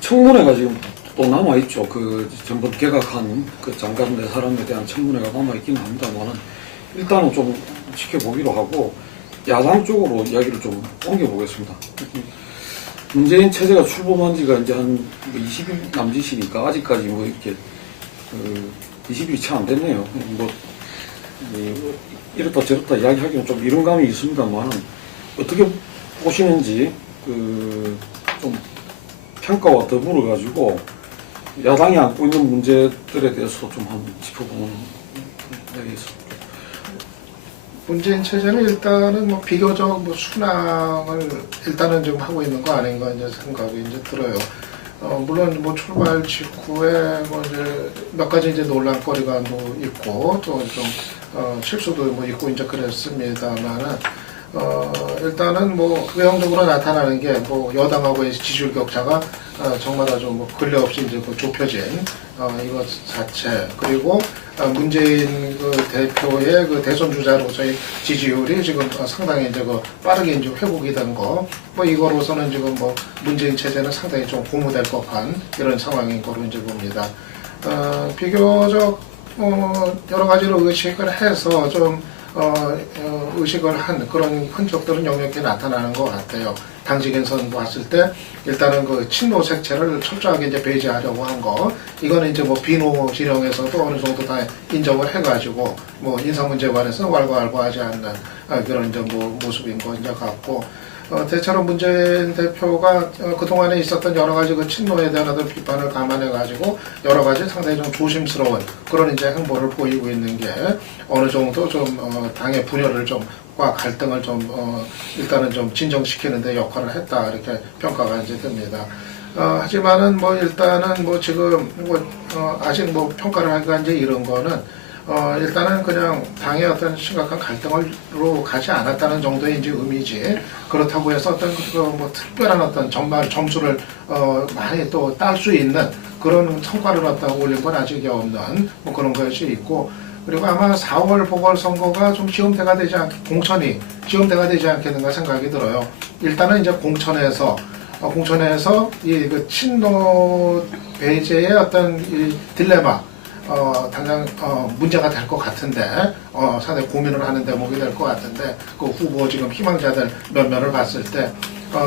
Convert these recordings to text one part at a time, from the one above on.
청문회가 지금 또 남아있죠. 그 전번 개각한 그 장관 네 사람에 대한 청문회가 남아있긴 합니다만은 일단은 좀 지켜보기로 하고 야당 쪽으로 이야기를 좀 옮겨보겠습니다. 문재인 체제가 출범한 지가 이제 한 20일 남짓이니까 아직까지 뭐 이렇게 20일이 채 안 됐네요. 뭐 이렇다 저렇다 이야기하기는 좀 이런 감이 있습니다만 어떻게 보시는지 좀 평가와 더불어 가지고 야당이 안고 있는 문제들에 대해서 좀 한번 짚어보는 이야기였습니다. 문재인 체제는 일단은 뭐 비교적 뭐 순항을 일단은 좀 하고 있는 거 아닌가 이제 생각이 이제 들어요. 물론 뭐 출발 직후에 뭐 이제 몇 가지 이제 논란거리가 뭐 있고 또 좀 실수도 뭐 있고 이제 그랬습니다만은 일단은 뭐 외형적으로 나타나는 게 뭐 여당하고의 지지율 격차가 정말 아주 뭐 근래 없이 이제 그 좁혀진 이것 자체, 그리고 문재인 그 대표의 그 대선 주자로서의 지지율이 지금 상당히 이제 그 빠르게 이제 회복이 된 거, 뭐 이거로서는 지금 뭐 문재인 체제는 상당히 좀 고무될 법한 이런 상황인 거로 이제 봅니다. 비교적 여러 가지로 의식을 해서 좀 의식을 한 그런 흔적들은 역력히 나타나는 것 같아요. 당직인선 봤을 때 일단은 그 친노 색채를 철저하게 이제 배제하려고 한 거, 이거는 이제 뭐 비노 진영에서도 어느 정도 다 인정을 해가지고 뭐 인사 문제에 관해서는 왈가왈부하지 않는 그런 이제 뭐 모습인 거 이제 같고. 대체로 문재인 대표가 그동안에 있었던 여러 가지 그 친노에 대한 어떤 비판을 감안해가지고 여러 가지 상당히 좀 조심스러운 그런 이제 행보를 보이고 있는 게 어느 정도 좀 당의 분열을 과 갈등을 좀 일단은 좀 진정시키는 데 역할을 했다, 이렇게 평가가 이제 됩니다. 하지만은 뭐 일단은 뭐 지금 뭐 아직 뭐 평가를 하기가 이제 이런 거는 일단은 그냥 당의 어떤 심각한 갈등으로 가지 않았다는 정도의 이제 의미지, 그렇다고 해서 어떤 뭐 특별한 어떤 점수를 많이 또 딸 수 있는 그런 성과를 갖다 올린 건 아직 없는 뭐 그런 것이 있고, 그리고 아마 4월 보궐선거가 좀 공천이 지연대가 되지 않겠는가 생각이 들어요. 일단은 이제 공천에서 이 그 친노 배제의 어떤 이 딜레마, 당장 문제가 될 것 같은데, 상당히 고민을 하는 대목이 될 것 같은데, 그 후보 지금 희망자들 몇몇을 봤을 때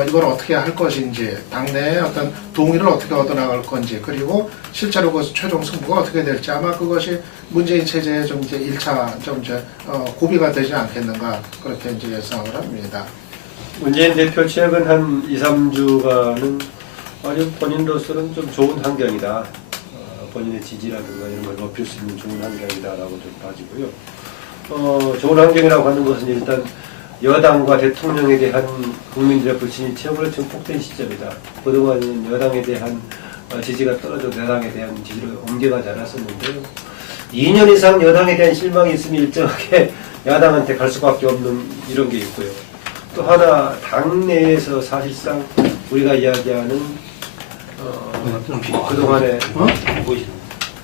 이걸 어떻게 할 것인지, 당내의 어떤 동의를 어떻게 얻어나갈 건지, 그리고 실제로 그 최종 승부가 어떻게 될지, 아마 그것이 문재인 체제의 좀 이제 1차 좀 이제 고비가 되지 않겠는가, 그렇게 이제 예상을 합니다. 문재인 대표 최근 한 2, 3주간은 아주 본인으로서는 좀 좋은 환경이다. 본인의 지지라든가 이런 걸 높일 수 있는 좋은 환경이다라고 좀 봐지고요. 좋은 환경이라고 하는 것은 일단 여당과 대통령에 대한 국민들의 불신이 최고로 증폭된 시점이다. 그동안 여당에 대한 지지가 떨어져 여당에 대한 지지로 옮겨가지 않았었는데요. 2년 이상 여당에 대한 실망이 있으면 일정하게 야당한테 갈 수밖에 없는 이런 게 있고요. 또 하나, 당내에서 사실상 우리가 이야기하는 그동안에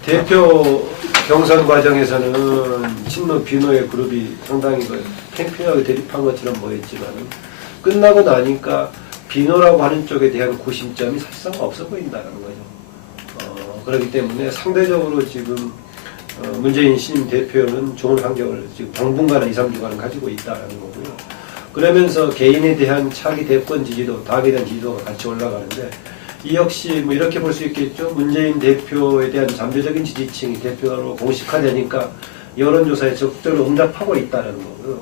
대표 경선 과정에서는 친노 비노의 그룹이 상당히 캠페인하게 대립한 것처럼 보였지만 끝나고 나니까 비노라고 하는 쪽에 대한 고심점이 사실상 없어 보인다는 거죠. 그렇기 때문에 상대적으로 지금 문재인 신임 대표는 좋은 환경을 지금 당분간은 2, 3주간은 가지고 있다는 거고요. 그러면서 개인에 대한 차기 대권 지지도, 당에 대한 지지도가 같이 올라가는데, 이 역시 뭐 이렇게 볼 수 있겠죠. 문재인 대표에 대한 잠재적인 지지층이 대표로 공식화되니까 여론조사에 적극적으로 응답하고 있다는 거고요.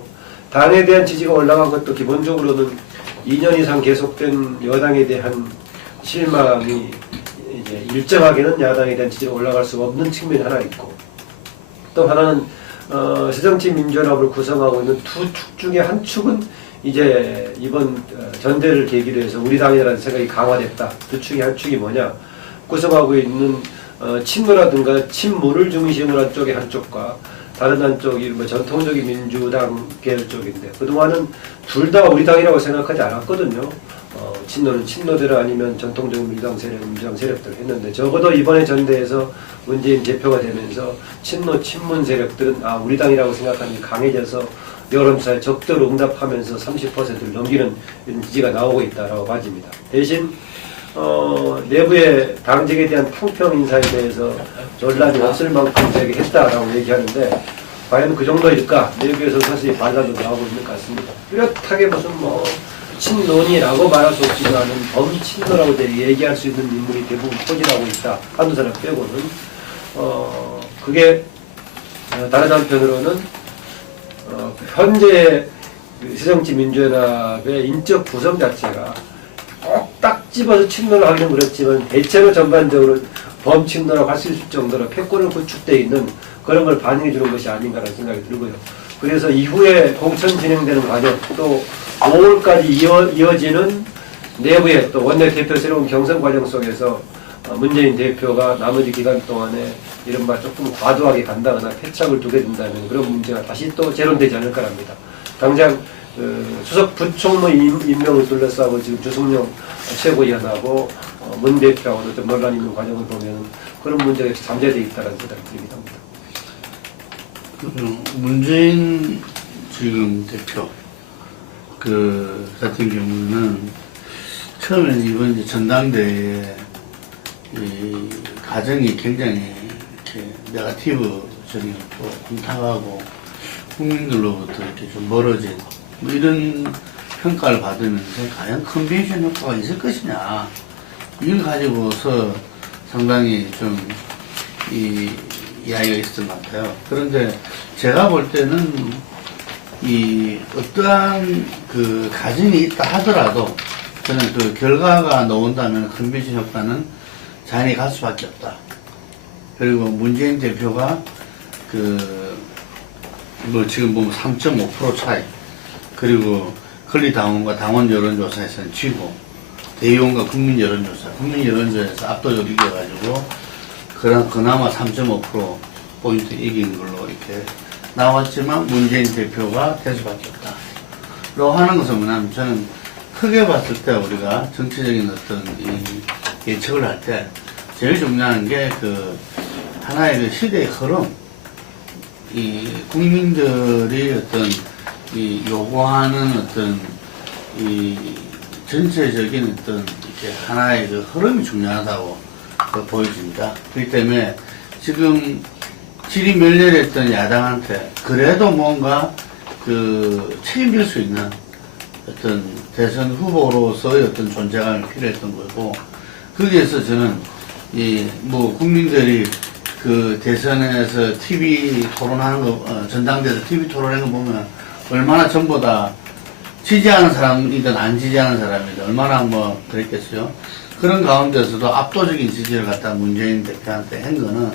당에 대한 지지가 올라간 것도 기본적으로는 2년 이상 계속된 여당에 대한 실망이 이제 일정하게는 야당에 대한 지지가 올라갈 수가 없는 측면이 하나 있고, 또 하나는 새정치민주연합을 구성하고 있는 두 축 중에 한 축은 이제 이번 전대를 계기로 해서 우리 당이라는 생각이 강화됐다. 두 축이 한 축이 뭐냐? 구성하고 있는 친노라든가 친문을 중심으로 한 쪽의 한쪽과 다른 한쪽이 뭐 전통적인 민주당 계열 쪽인데, 그동안은 둘 다 우리 당이라고 생각하지 않았거든요. 친노는 친노대로 아니면 전통적인 민주당 세력들 했는데, 적어도 이번에 전대에서 문재인 대표가 되면서 친노 친문 세력들은 우리 당이라고 생각하는 게 강해져서 여론조사에 적극적으로 응답하면서 30%를 넘기는 이런 지지가 나오고 있다라고 봐집니다. 대신 내부의 당직에 대한 탕평 인사에 대해서 논란이 없을 만큼 되게 했다라고 얘기하는데 과연 그 정도일까? 내부에서 사실 반란도 나오고 있는 것 같습니다. 뚜렷하게 무슨 뭐 친노니라고 말할 수 없지만 범친노라고 얘기할 수 있는 인물이 대부분 포진하고 있다. 한두 사람 빼고는 그게 다른 한편으로는 현재 새정치민주연합의 인적 구성 자체가 꼭 딱 집어서 친노를 하기는 그렇지만 대체로 전반적으로 범친노라고 할 수 있을 정도로 패권을 구축되어 있는 그런 걸 반영해 주는 것이 아닌가라는 생각이 들고요. 그래서 이후에 공천 진행되는 과정 또 5월까지 이어지는 내부의 또 원내대표 새로운 경선 과정 속에서 문재인 대표가 나머지 기간 동안에 이른바 조금 과도하게 간다거나 패착을 두게 된다는 그런 문제가 다시 또 재론되지 않을까 합니다. 당장 수석 부총무 임명을 둘러싸고 지금 주승용 최고위원하고 문 대표하고도 좀 논란이 있는 과정을 보면 그런 문제가 잠재되어 있다는 생각이 듭니다. 문재인 지금 대표 같은 경우는 처음에 이번 이제 전당대회 이 가정이 굉장히 이렇게 네거티브적인 공탁하고 국민들로부터 이렇게 좀 멀어진 뭐 이런 평가를 받으면서 과연 컨벤션 효과가 있을 것이냐 이걸 가지고서 상당히 좀 이야기가 있었던 것 같아요. 그런데 제가 볼 때는 이 어떠한 그 가정이 있다 하더라도 저는 그 결과가 나온다면 컨벤션 효과는 잔이 갈 수밖에 없다. 그리고 문재인 대표가 뭐 지금 보면 3.5% 차이, 그리고 권리당원과 당원 여론조사에서는 지고, 대의원과 국민 여론조사에서 압도적으로 이겨가지고, 그나마 3.5% 포인트 이긴 걸로 이렇게 나왔지만 문재인 대표가 될 수밖에 없다. 라고 하는 것은 뭐냐면 저는 크게 봤을 때 우리가 정치적인 어떤 예측을 할 때 제일 중요한 게 하나의 그 시대의 흐름, 국민들이 어떤 요구하는 어떤 전체적인 어떤 이렇게 하나의 그 흐름이 중요하다고 보여집니다. 그렇기 때문에 지금 질이 멸렬했던 야당한테 그래도 뭔가 책임질 수 있는 어떤 대선 후보로서의 어떤 존재감이 필요했던 거고, 거기에서 저는 뭐 국민들이 대선에서 TV 토론하는 거, 전당대에서 TV 토론하는 거 보면 얼마나 전부 다 지지하는 사람이든 안 지지하는 사람이든 얼마나 뭐 그랬겠어요. 그런 가운데서도 압도적인 지지를 갖다 문재인 대표한테 한 거는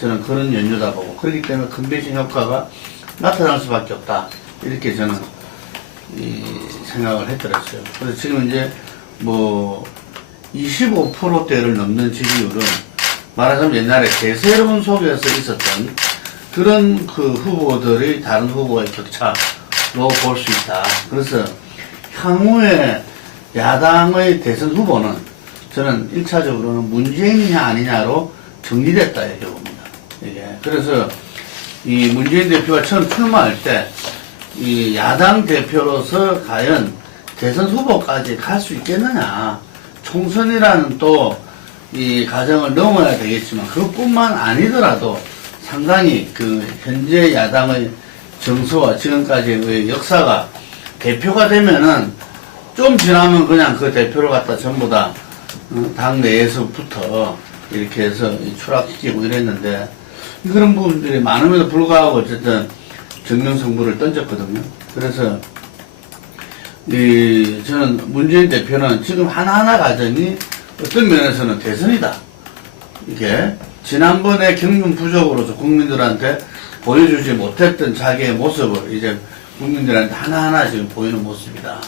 저는 그런 연유다 보고, 그렇기 때문에 컨벤션 효과가 나타날 수밖에 없다. 이렇게 저는 생각을 했더랬어요. 그래서 지금 이제 뭐 25%대를 넘는 지지율은 말하자면 옛날에 대세론 속에서 있었던 그런 후보들이 다른 후보와의 격차로 볼 수 있다. 그래서 향후에 야당의 대선 후보는 저는 1차적으로는 문재인이냐 아니냐로 정리됐다 이렇게 봅니다. 이게. 그래서 이 문재인 대표가 처음 출마할 때 이 야당 대표로서 과연 대선 후보까지 갈 수 있겠느냐. 총선이라는 또 이 과정을 넘어야 되겠지만 그것뿐만 아니더라도 상당히 현재 야당의 정서와 지금까지의 역사가 대표가 되면은 좀 지나면 그냥 그 대표를 갖다 전부 다 당 내에서부터 이렇게 해서 추락시키고 이랬는데 그런 부분들이 많음에도 불구하고 어쨌든 정명승부를 던졌거든요. 그래서 저는 문재인 대표는 지금 하나하나 과정이 어떤 면에서는 대선이다. 이게 지난번에 경륜 부족으로서 국민들한테 보여주지 못했던 자기의 모습을 이제 국민들한테 하나하나 지금 보이는 모습이다.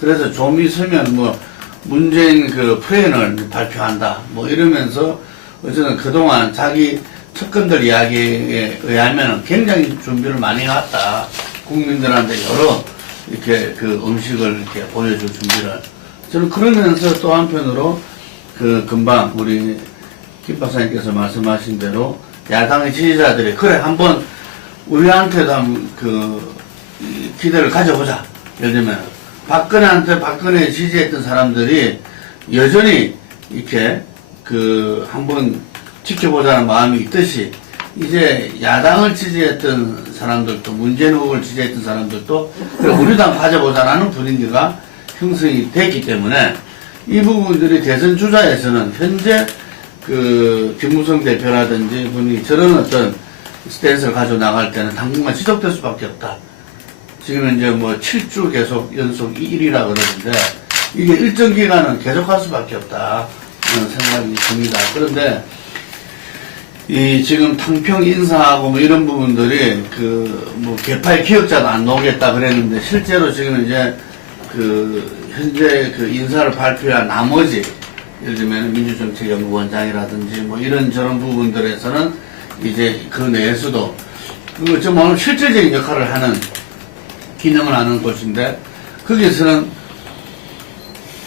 그래서 좀 있으면 뭐 문재인 플랜을 발표한다. 뭐 이러면서 어쨌든 그동안 자기 측근들 이야기에 의하면 굉장히 준비를 많이 해왔다. 국민들한테 여러 이렇게 음식을 이렇게 보여줄 준비를. 저는 그러면서 또 한편으로 금방 우리 김 박사님께서 말씀하신 대로 야당의 지지자들이 그래 한번 우리한테도 한번 기대를 가져보자. 예를 들면 박근혜 지지했던 사람들이 여전히 이렇게 한번 지켜보자는 마음이 있듯이 이제 야당을 지지했던 사람들도 문재인 후보를 지지했던 사람들도 우리 당 가져보자라는 분위기가 형성이 됐기 때문에 이 부분들이 대선 주자에서는 현재 김무성 대표라든지 분이 저런 어떤 스탠스를 가져 나갈 때는 당분간 지속될 수밖에 없다. 지금 이제 7주 계속 연속 1위라 그러는데 이게 일정 기간은 계속할 수밖에 없다. 그런 생각이 듭니다. 그런데 지금 탕평 인사하고 이런 부분들이 개파의 기억자도 안 나오겠다 그랬는데 실제로 지금 이제 현재 인사를 발표한 나머지 예를 들면 민주정책연구원장이라든지 이런저런 부분들에서는 이제 그 내에서도 좀 실질적인 역할을 하는 기능을 하는 곳인데 거기에서는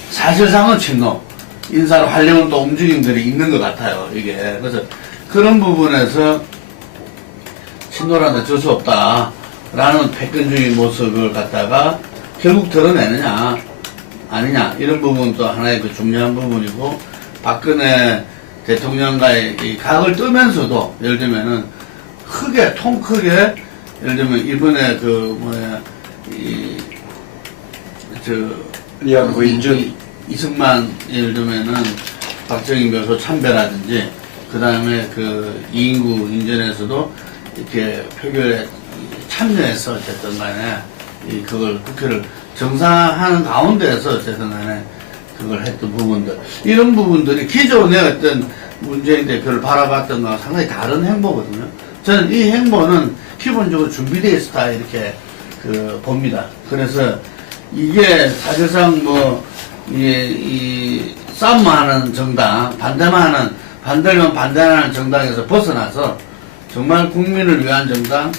사실상은 친노 인사를 하려는 또 움직임들이 있는 것 같아요. 이게 그래서 그런 부분에서 친노라는 어쩔 수 없다라는 패권주의 모습을 갖다가 결국 드러내느냐 아니냐 이런 부분도 하나의 중요한 부분이고 박근혜 대통령과의 이 각을 뜨면서도 예를 들면은 통 크게 예를 들면 이번에 리안부 인준 이승만 예를 들면은 박정희 묘소 참배라든지 그 다음에 이인구 인전에서도 이렇게 표결에 참여해서 어쨌든 간에 그걸 국회를 정상화하는 가운데에서 어쨌든 간에 그걸 했던 부분들 이런 부분들이 기존의 어떤 문재인 대표를 바라봤던 거와 상당히 다른 행보거든요. 저는 이 행보는 기본적으로 준비되어 있었다 이렇게 봅니다. 그래서 이게 사실상 이 싸움하는 정당 반대면 반대하는 정당에서 벗어나서 정말 국민을 위한 정당,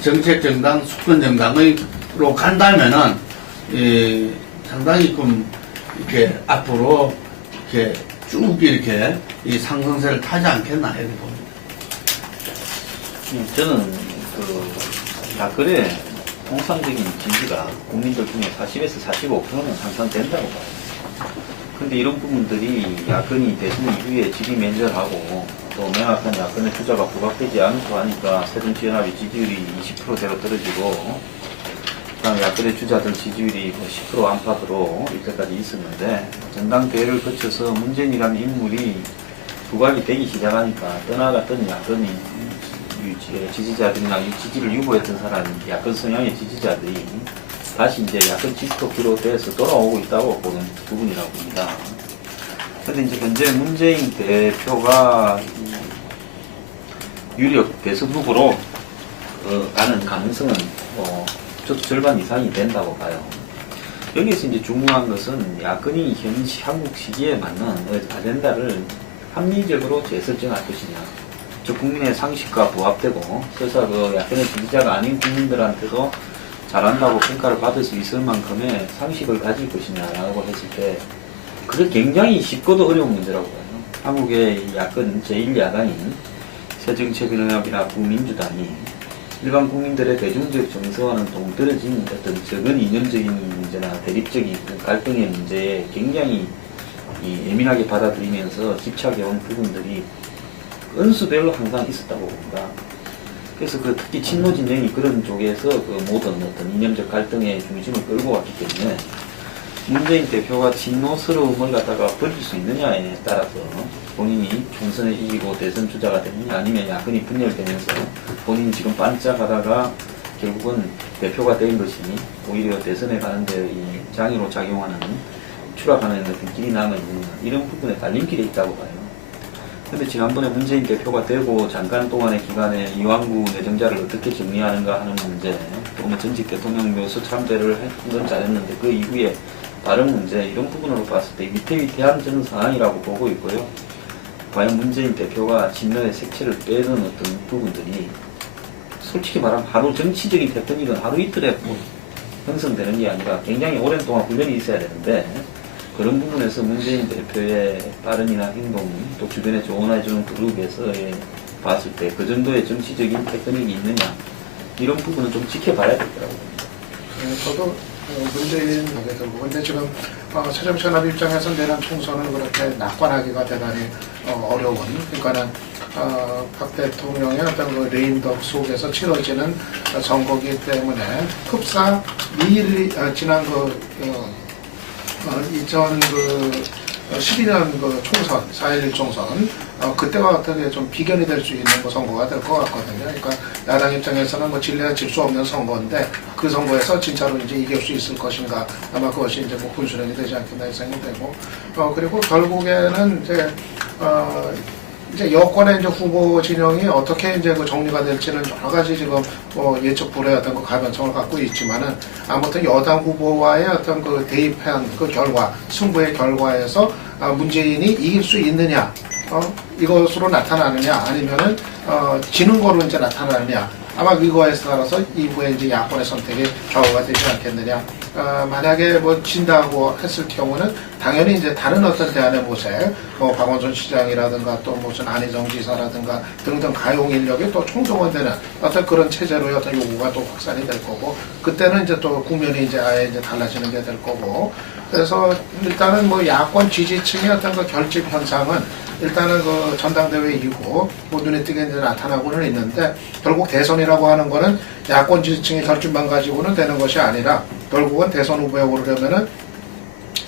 정책 정당, 수권 정당으로 간다면은 상당히 이렇게 앞으로 이렇게 쭉 이렇게 이 상승세를 타지 않겠나 이렇게 봅니다. 저는 박근혜 통상적인 지지가 국민들 중에 40에서 45%는 항상 된다고 봐요. 근데 이런 부분들이 야권이 대선 이후에 지지 면전하고 또 명확한 야권의 주자가 부각되지 않고 하니까 새정치연합의 지지율이 20%대로 떨어지고 그다음에 야권의 주자들 지지율이 10% 안팎으로 이때까지 있었는데 전당대회를 거쳐서 문재인이라는 인물이 부각이 되기 시작하니까 떠나갔던 야권이 지지자들이나 지지를 유보했던 사람 야권 성향의 지지자들이 다시 이제 야권 지스토키로 돼서 돌아오고 있다고 보는 부분이라고 봅니다. 그런데 이제 현재 문재인 대표가 유력 대선 후보로 가는 가능성은 저도 절반 이상이 된다고 봐요. 여기에서 이제 중요한 것은 야권이 현시 한국 시기에 맞는 아젠다를 합리적으로 재설정할 것이냐. 즉 국민의 상식과 부합되고 설사 야권의 지지자가 아닌 국민들한테도 잘한다고 평가를 받을 수 있을 만큼의 상식을 가질 것이냐라고 했을 때 그게 굉장히 쉽고도 어려운 문제라고 봐요. 한국의 야권 제1야당인 새정치연합이나 국민주당이 일반 국민들의 대중적 정서와는 동떨어진 어떤 적은 이념적인 문제나 대립적인 갈등의 문제에 굉장히 예민하게 받아들이면서 집착해온 부분들이 은수별로 항상 있었다고 봅니다. 그래서 특히 친노 진영이 그런 쪽에서 모든 어떤 이념적 갈등의 중심을 끌고 왔기 때문에 문재인 대표가 친노스러움을 갖다가 버릴 수 있느냐에 따라서 본인이 총선에 이기고 대선 주자가 되느냐 아니면 야권이 분열되면서 본인이 지금 반짝하다가 결국은 대표가 된 것이 오히려 대선에 가는데 이 장애로 작용하는 추락하는 어떤 길이 남아있느냐 이런 부분에 갈림길에 있다고 봐요. 근데 지난번에 문재인 대표가 되고 잠깐 동안의 기간에 이완구 내정자를 어떻게 정리하는가 하는 문제 또 전직 대통령 묘소 참배를 한 건 잘했는데 그 이후에 다른 문제 이런 부분으로 봤을 때 위태위태한 저는 상황이라고 보고 있고요. 과연 문재인 대표가 진노의 색채를 빼는 어떤 부분들이 솔직히 말하면 하루 정치적인 패턴이건 하루 이틀에 형성되는 게 아니라 굉장히 오랜 동안 훈련이 있어야 되는데 그런 부분에서 문재인 대표의 발언이나 행동 또 주변에 조언해주는 그룹에서 봤을 때 그 정도의 정치적인 테크닉이 있느냐 이런 부분은 좀 지켜봐야 될 거라고 봅니다. 저도 문재인 하게 되고 근데 지금 새정치연합 입장에서 내년 총선을 그렇게 낙관하기가 대단히 어려운 그러니까는 박 대통령의 어떤 그 레임덕 속에서 치러지는 선거기 때문에 흡사 미리 지난 2012년 그 총선, 4.11 총선, 그때가 어떻게 좀 비견이 될 수 있는 그 선거가 될 것 같거든요. 그러니까 야당 입장에서는 뭐 질래야 질 수 없는 선거인데 그 선거에서 진짜로 이제 이길 수 있을 것인가 아마 그것이 이제 뭐 분수령이 되지 않겠나 예상이 되고, 그리고 결국에는 이제 여권의 이제 후보 진영이 어떻게 이제 그 정리가 될지는 여러 가지 지금 예측 불허의 어떤 그 가변성을 갖고 있지만은 아무튼 여당 후보와의 어떤 그 대입한 그 결과, 승부의 결과에서 문재인이 이길 수 있느냐, 이것으로 나타나느냐, 아니면은 지는 거로 이제 나타나느냐, 아마 그거에 따라서 이후에 이제 야권의 선택이 좌우가 되지 않겠느냐. 만약에 뭐 진다고 했을 경우는 당연히 이제 다른 어떤 대안의 모색, 뭐 박원순 시장이라든가 또 무슨 안희정 지사라든가 등등 가용 인력이 또 총동원되는 어떤 그런 체제로의 어떤 요구가 또 확산이 될 거고, 그때는 이제 또 국면이 이제 아예 이제 달라지는 게 될 거고, 그래서 일단은 뭐 야권 지지층의 어떤 그 결집 현상은 일단은 그 전당대회 이후 뭐 눈에 띄게 이제 나타나고는 있는데, 결국 대선이라고 하는 거는 야권 지지층의 결집만 가지고는 되는 것이 아니라 결국은 대선 후보에 오르려면은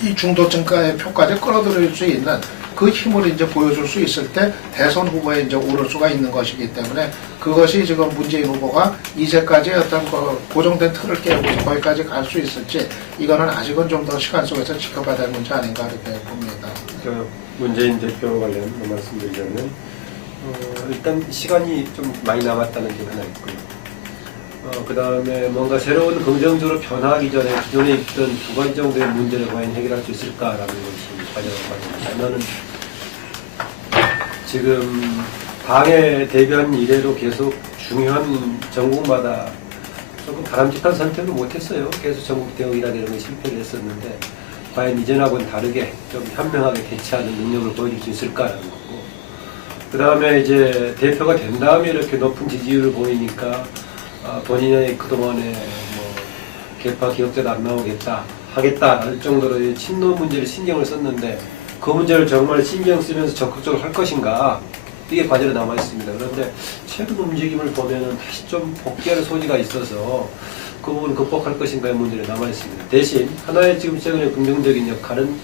이 중도층가의 표까지 끌어들일 수 있는 그 힘을 이제 보여줄 수 있을 때 대선 후보에 이제 오를 수가 있는 것이기 때문에, 그것이 지금 문재인 후보가 이제까지 어떤 그 고정된 틀을 깨고 거기까지 갈 수 있을지, 이거는 아직은 좀 더 시간 속에서 지켜봐야 될 문제 아닌가 이렇게 봅니다. 문재인 대표 관련 말씀드리자면, 일단 시간이 좀 많이 남았다는 게 하나 있고요. 그 다음에 뭔가 새로운 긍정적으로 변화하기 전에 기존에 있던 두 가지 정도의 문제를 과연 해결할 수 있을까라는 것이 과제가 많습니다. 저는 지금 당의 대변 이래로 계속 중요한 전국마다 조금 바람직한 선택을 못했어요. 계속 전국 대응이라는 게 실패를 했었는데, 과연 이전하고는 다르게 좀 현명하게 대처하는 능력을 보여줄 수 있을까라는 거고, 그 다음에 이제 대표가 된 다음에 이렇게 높은 지지율을 보이니까 본인의 그동안에 뭐 개파 기억자도 안 나오겠다 하겠다 할 정도로 친노 문제를 신경을 썼는데, 그 문제를 정말 신경 쓰면서 적극적으로 할 것인가, 이게 과제로 남아 있습니다. 그런데 최근 움직임을 보면은 다시 좀 복귀할 소지가 있어서 그 부분 극복할 것인가의 문제로 남아 있습니다. 대신 하나의 지금 최근에 긍정적인 역할은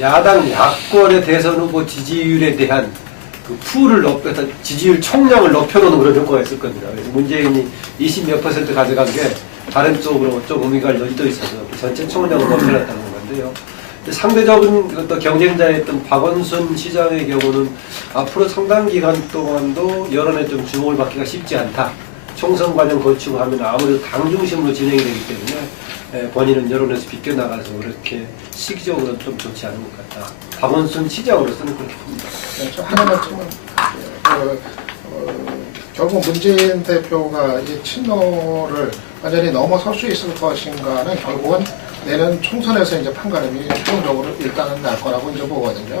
야당 야권의 대선 후보 지지율에 대한 그 풀을 높여서 지지율 총량을 높여놓는 그런 효과가 있을 겁니다. 그래서 문재인이 20몇 % 가져간 게 다른 쪽으로 좀 의미가 열려 있어서 전체 총량을 높여놨다는 건데요. 상대적인 또 경쟁자였던 박원순 시장의 경우는 앞으로 상당 기간 동안도 여론에 좀 주목을 받기가 쉽지 않다. 총선 과정 거치고 하면 아무래도 당 중심으로 진행이 되기 때문에 본인은 여론에서 비껴나가서 그렇게 시기적으로 좀 좋지 않은 것 같다. 박원순 시장으로서는 그렇게 봅니다. 네, 하나만 좀 결국 문재인 대표가 이제 친노를 완전히 넘어설 수 있을 것인가는 결국은 내년 총선에서 이제 판가름이 최종적으로 일단은 날 거라고 이제 보거든요.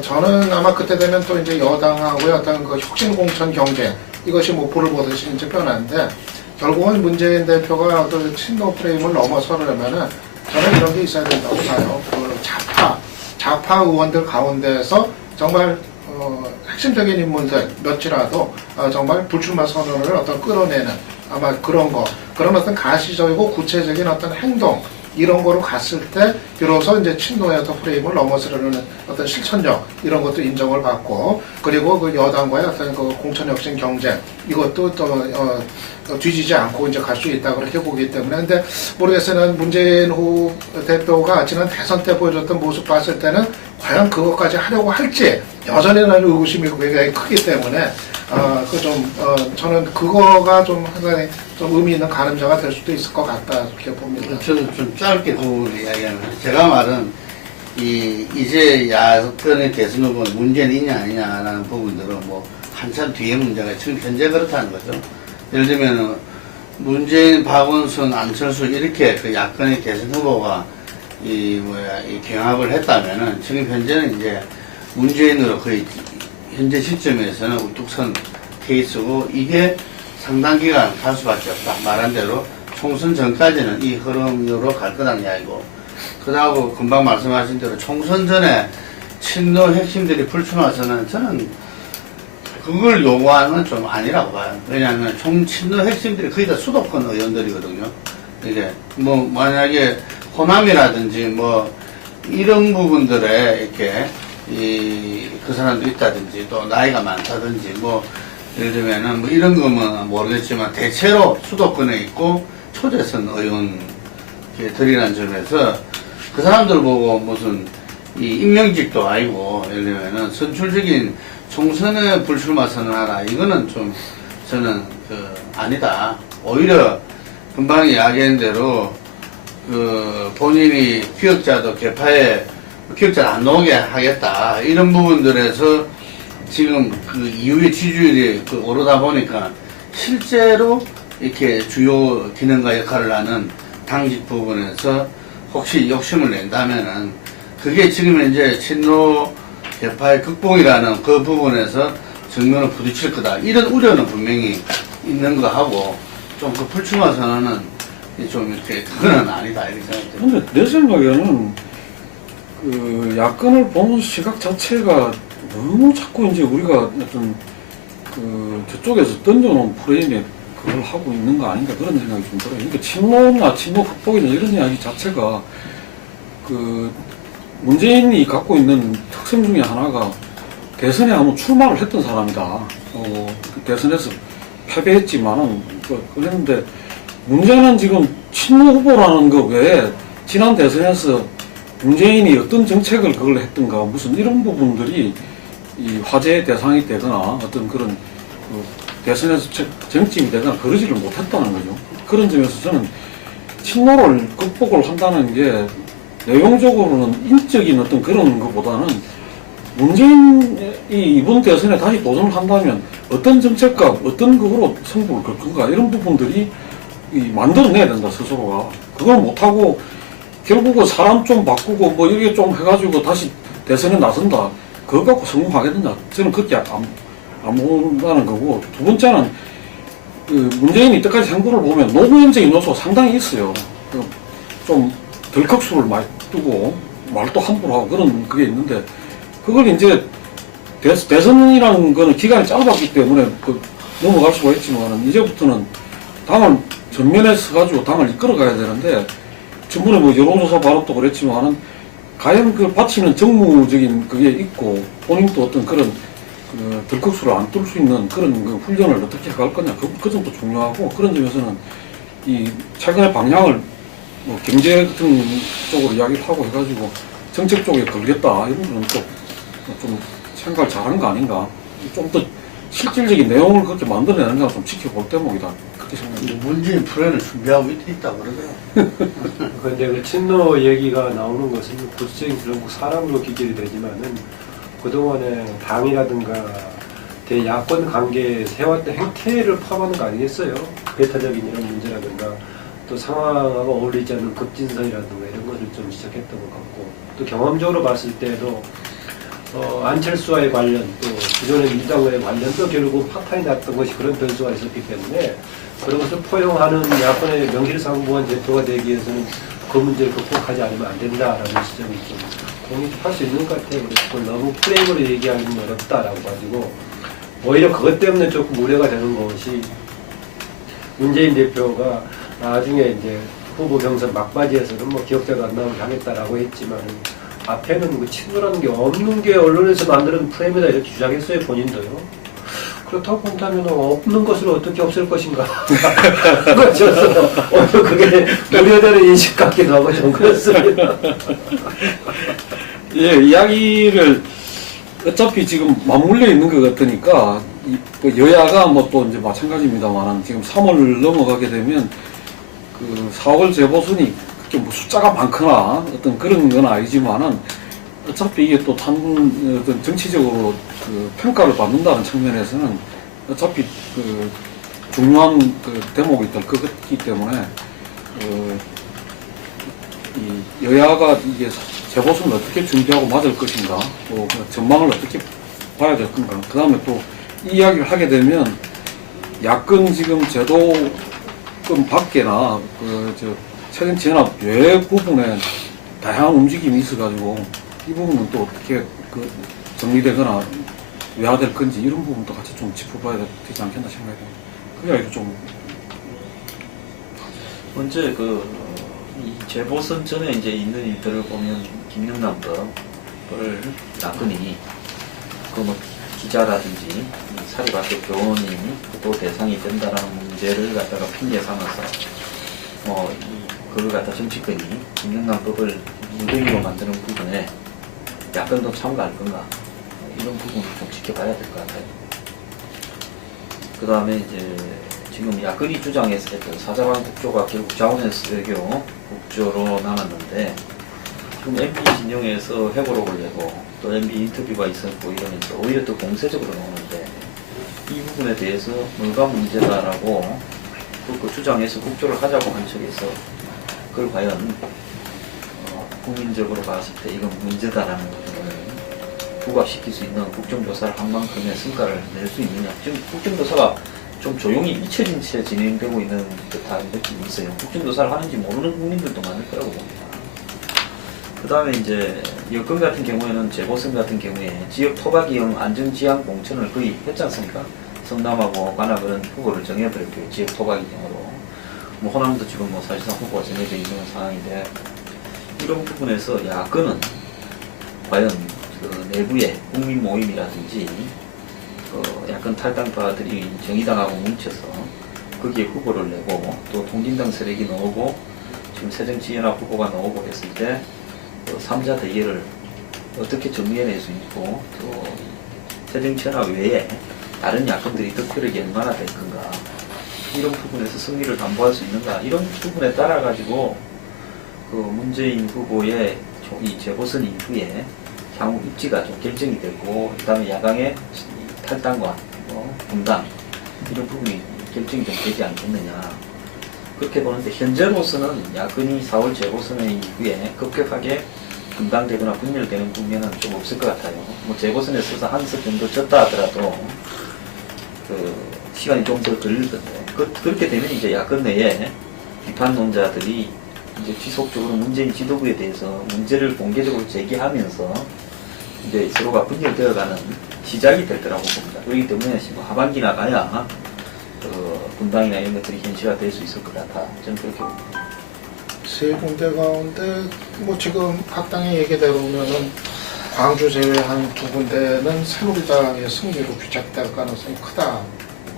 저는 아마 그때 되면 또 이제 여당하고의 어떤 그 혁신 공천 경쟁, 이것이 뭐 불을 보듯이 이제 변하는데, 결국은 문재인 대표가 그 친노 프레임을 넘어서려면은 저는 이런 게 있어야 된다고 봐요. 그 좌파 의원들 가운데에서 정말 핵심적인 인물들 몇이라도 정말 불출마 선언을 어떤 끌어내는 아마 그런 어떤 가시적이고 구체적인 어떤 행동, 이런 거로 갔을 때 비로소 이제 친노의 어떤 프레임을 넘어서려는 어떤 실천력, 이런 것도 인정을 받고, 그리고 그 여당과의 어떤 그 공천혁신 경쟁, 이것도 또 뒤지지 않고 이제 갈 수 있다고 그렇게 보기 때문에. 근데 모르겠어요. 문재인 후 대표가 지난 대선 때 보여줬던 모습 봤을 때는 과연 그것까지 하려고 할지 여전히 나는 의구심이 굉장히 크기 때문에 저는 그거가 좀 상당히 좀 의미 있는 가늠자가 될 수도 있을 것 같다, 그렇게 봅니다. 저는 좀 짧게 그 부분을 이야기하면, 제가 말은 이제 야권의 대선 후보는 문재인이냐 아니냐라는 부분들은 뭐 한참 뒤에 문제가 지금 현재 그렇다는 거죠. 예를 들면 문재인, 박원순, 안철수 이렇게 그 야권의 대선 후보가 이 경합을 했다면은 지금 현재는 이제 문재인으로 거의 현재 시점에서는 우뚝 선 케이스고, 이게 상당 기간 갈 수밖에 없다. 말한 대로 총선 전까지는 이 흐름으로 갈 거라는 이야기고, 그다음에 금방 말씀하신 대로 총선 전에 친노 핵심들이 불출마해서는 저는 그걸 요구하는 건 좀 아니라고 봐요. 왜냐하면 친노 핵심들이 거의 다 수도권 의원들이거든요. 이게 뭐 만약에 호남이라든지 뭐 이런 부분들에 이렇게 그 사람도 있다든지 또 나이가 많다든지 뭐 예를 들면은 뭐 이런 거면 모르겠지만 대체로 수도권에 있고 초대선 의원들이라는 점에서 그 사람들 보고 무슨 이 임명직도 아니고 예를 들면은 선출적인 총선에 불출마 선언하라 이거는 좀 저는 아니다. 오히려 금방 이야기한 대로 본인이 기억자도 개파에 기억자 안 나오게 하겠다 이런 부분들에서 지금 그 이후에 지지율이 오르다 보니까 실제로 이렇게 주요 기능과 역할을 하는 당직 부분에서 혹시 욕심을 낸다면은 그게 지금 현재 친노 개파의 극복이라는 그 부분에서 정면을 부딪힐 거다 이런 우려는 분명히 있는 거 하고 좀 그 불출마 선언은 좀 이렇게 그거는 아니다 이렇게 생각돼요. 근데 내 생각에는 그 야권을 보는 시각 자체가 너무 자꾸 이제 우리가 어떤 저쪽에서 던져놓은 프레임에 그걸 하고 있는 거 아닌가 그런 생각이 좀 들어요. 그러니까 친노나 친노 극복이나 이런 이야기 자체가 문재인이 갖고 있는 특성 중에 하나가 대선에 한번 출마를 했던 사람이다. 대선에서 패배했지만은 그랬는데 문제는 지금 친노 후보라는 거 외에 지난 대선에서 문재인이 어떤 정책을 그걸 했던가 무슨 이런 부분들이 이 화제의 대상이 되거나 어떤 그런 대선에서 쟁점이 되거나 그러지를 못했다는 거죠. 그런 점에서 저는 친노를 극복을 한다는 게 내용적으로는 인적인 어떤 그런 것보다는 문재인이 이번 대선에 다시 도전을 한다면 어떤 정책과 어떤 그거로 승부를 걸 건가 이런 부분들이 만들어내야 된다 스스로가. 그걸 못하고 결국은 사람 좀 바꾸고 뭐 이렇게 좀 해가지고 다시 대선에 나선다. 그거 갖고 성공하겠느냐. 저는 그렇게 안 본다는 거고. 두 번째는 문재인이 이때까지 행보를 보면 노무현적인 요소가 상당히 있어요. 좀 덜컥수를 많이 두고 말도 함부로 하고 그런 그게 있는데 그걸 이제 대선이라는 거는 기간이 짧았기 때문에 넘어갈 수가 있지만 이제부터는 당을 전면에 서가지고 당을 이끌어가야 되는데 전번에 뭐 여론조사 발언도 그랬지만은 과연 그걸 바치는 정무적인 그게 있고 본인도 어떤 그런 덜컥수를 안 뚫을 수 있는 그런 훈련을 어떻게 할 거냐 그 점도 중요하고 그런 점에서는 이 최근의 방향을 뭐 경제 같은 쪽으로 이야기를 하고 해가지고 정책 쪽에 걸겠다 이런 거는 또 좀 생각을 잘한 거 아닌가. 좀 더 실질적인 내용을 그렇게 만들어내는 건 좀 지켜볼 대목이다. 그렇게 생각합니다. 문재인 플랜을 준비하고 있다 그러더라고요. 그런데 그 친노 얘기가 나오는 것은 구체적인 그런 사람으로 기결이 되지만은 그동안에 당이라든가 대야권 관계에 세웠던 행태를 포함하는 거 아니겠어요? 배타적인 이런 문제라든가 또 상황하고 어울리지 않는 급진선이라든가 이런 것을 좀 시작했던 것 같고 또 경험적으로 봤을 때도 안철수와의 관련 또 기존의 민주당과의 관련도 결국 파탄이 났던 것이 그런 변수가 있었기 때문에 그런 것을 포용하는 야권의 명실상부한 대표가 되기 위해서는 그 문제를 극복하지 않으면 안 된다라는 지점이 좀 공유할 수 있는 것 같아요. 그래서 그걸 너무 프레임으로 얘기하기는 어렵다라고 가지고 오히려 그것 때문에 조금 우려가 되는 것이 문재인 대표가 나중에 이제 후보 경선 막바지에서는 뭐 기억자도 안 나오게 하겠다라고 했지만 앞에는 그 친노라는 게 없는 게 언론에서 만드는 프레임이다 이렇게 주장했어요 본인도요. 그렇다고 본다면 없는 것을 어떻게 없앨 것인가 그거죠. 그게 우려되는 인식 같기도 하고 좀 그렇습니다. 예, 이야기를 어차피 지금 맞물려 있는 것 같으니까 뭐 여야가 뭐 또 이제 마찬가지입니다만 지금 3월 넘어가게 되면 4월 재보선이 그렇게 뭐 숫자가 많거나 어떤 그런 건 아니지만은 어차피 이게 또 어떤 정치적으로 평가를 받는다는 측면에서는 어차피 중요한 대목이 될 거기 때문에 이 여야가 이게 재보선을 어떻게 준비하고 맞을 것인가 또 전망을 어떻게 봐야 될 건가 그 다음에 또 이 이야기를 하게 되면 야권 지금 제도권 밖에나 새정치연합 외 부분에 다양한 움직임이 있어가지고 이 부분은 또 어떻게 정리되거나 외화될 건지 이런 부분도 같이 좀 짚어봐야 되지 않겠나 생각이 듭니다. 그래야 이거 좀 먼저 이 재보선 전에 이제 있는 일들을 보면 김영남법을 야권이 뭐 기자라든지 사립학교 교원이 또 대상이 된다라는 문제를 갖다가 핑계 삼아서 그걸 갖다 정치권이 김영남법을 무대기로 만드는 부분에 야권도 참가할 건가 이런 부분을 좀 지켜봐야 될 것 같아요. 그 다음에 이제 지금 야권이 주장했을 때 사자방 국조가 결국 자원에서 외교 국조로 남았는데 지금 MB 진영에서 회고록을 내고 또 MB 인터뷰가 있었고 이러면서 오히려 또 공세적으로 나오는데 이 부분에 대해서 뭐가 문제다라고 그 주장해서 국조를 하자고 한 척에서 그걸 과연 국민적으로 봤을 때 이건 문제다라는 것을 부각시킬 수 있는 국정조사를 한 만큼의 성과를 낼 수 있느냐. 지금 국정조사가 좀 조용히 잊혀진 채 진행되고 있는 듯한 느낌이 있어요. 국정조사를 하는지 모르는 국민들도 많을 거라고 봅니다. 그 다음에 이제 여권 같은 경우에는 재보선 같은 경우에 지역 토박이형 안전지향 공천을 거의 했지 않습니까? 성남하고 관악은 후보를 정해버렸고요. 지역 토박이형으로. 뭐 호남도 지금 뭐 사실상 후보가 정해져 있는 상황인데 이런 부분에서 야권은 과연 내부의 국민 모임이라든지 야권 탈당파들이 정의당하고 뭉쳐서 거기에 후보를 내고 또 통진당 세력이 나오고 지금 새정치연합 후보가 나오고 했을 때 3자 대결을 어떻게 정리해낼 수 있고 또 새정치연합 외에 다른 야권들이 득표력이 얼마나 될 건가 이런 부분에서 승리를 담보할 수 있는가 이런 부분에 따라 가지고 문재인 후보의 이 재보선 이후에 향후 입지가 좀 결정이 되고 그 다음에 야당의 탈당과 분당 이런 부분이 결정이 좀 되지 않겠느냐 그렇게 보는데 현재로서는 야권이 4월 재보선의 이후에 급격하게 분당되거나 분열되는 국면은 좀 없을 것 같아요. 뭐 재보선에 있어서 한 석 정도 졌다 하더라도 시간이 좀 더 걸릴 건데 그렇게 되면 이제 야권 내에 비판론자들이 이제 지속적으로 문재인 지도부에 대해서 문제를 공개적으로 제기하면서 이제 서로가 분열되어가는 시작이 될 거라고 봅니다. 그렇기 때문에 하반기나 가야 분당이나 이런 것들이 현실화될 수 있을 것 같아. 저는 그렇게 봅니다. 세 군데 가운데 뭐 지금 각 당의 얘기대로면은 광주 제외한 두 군데는 새누리당의 승리로 귀착될 가능성이 크다.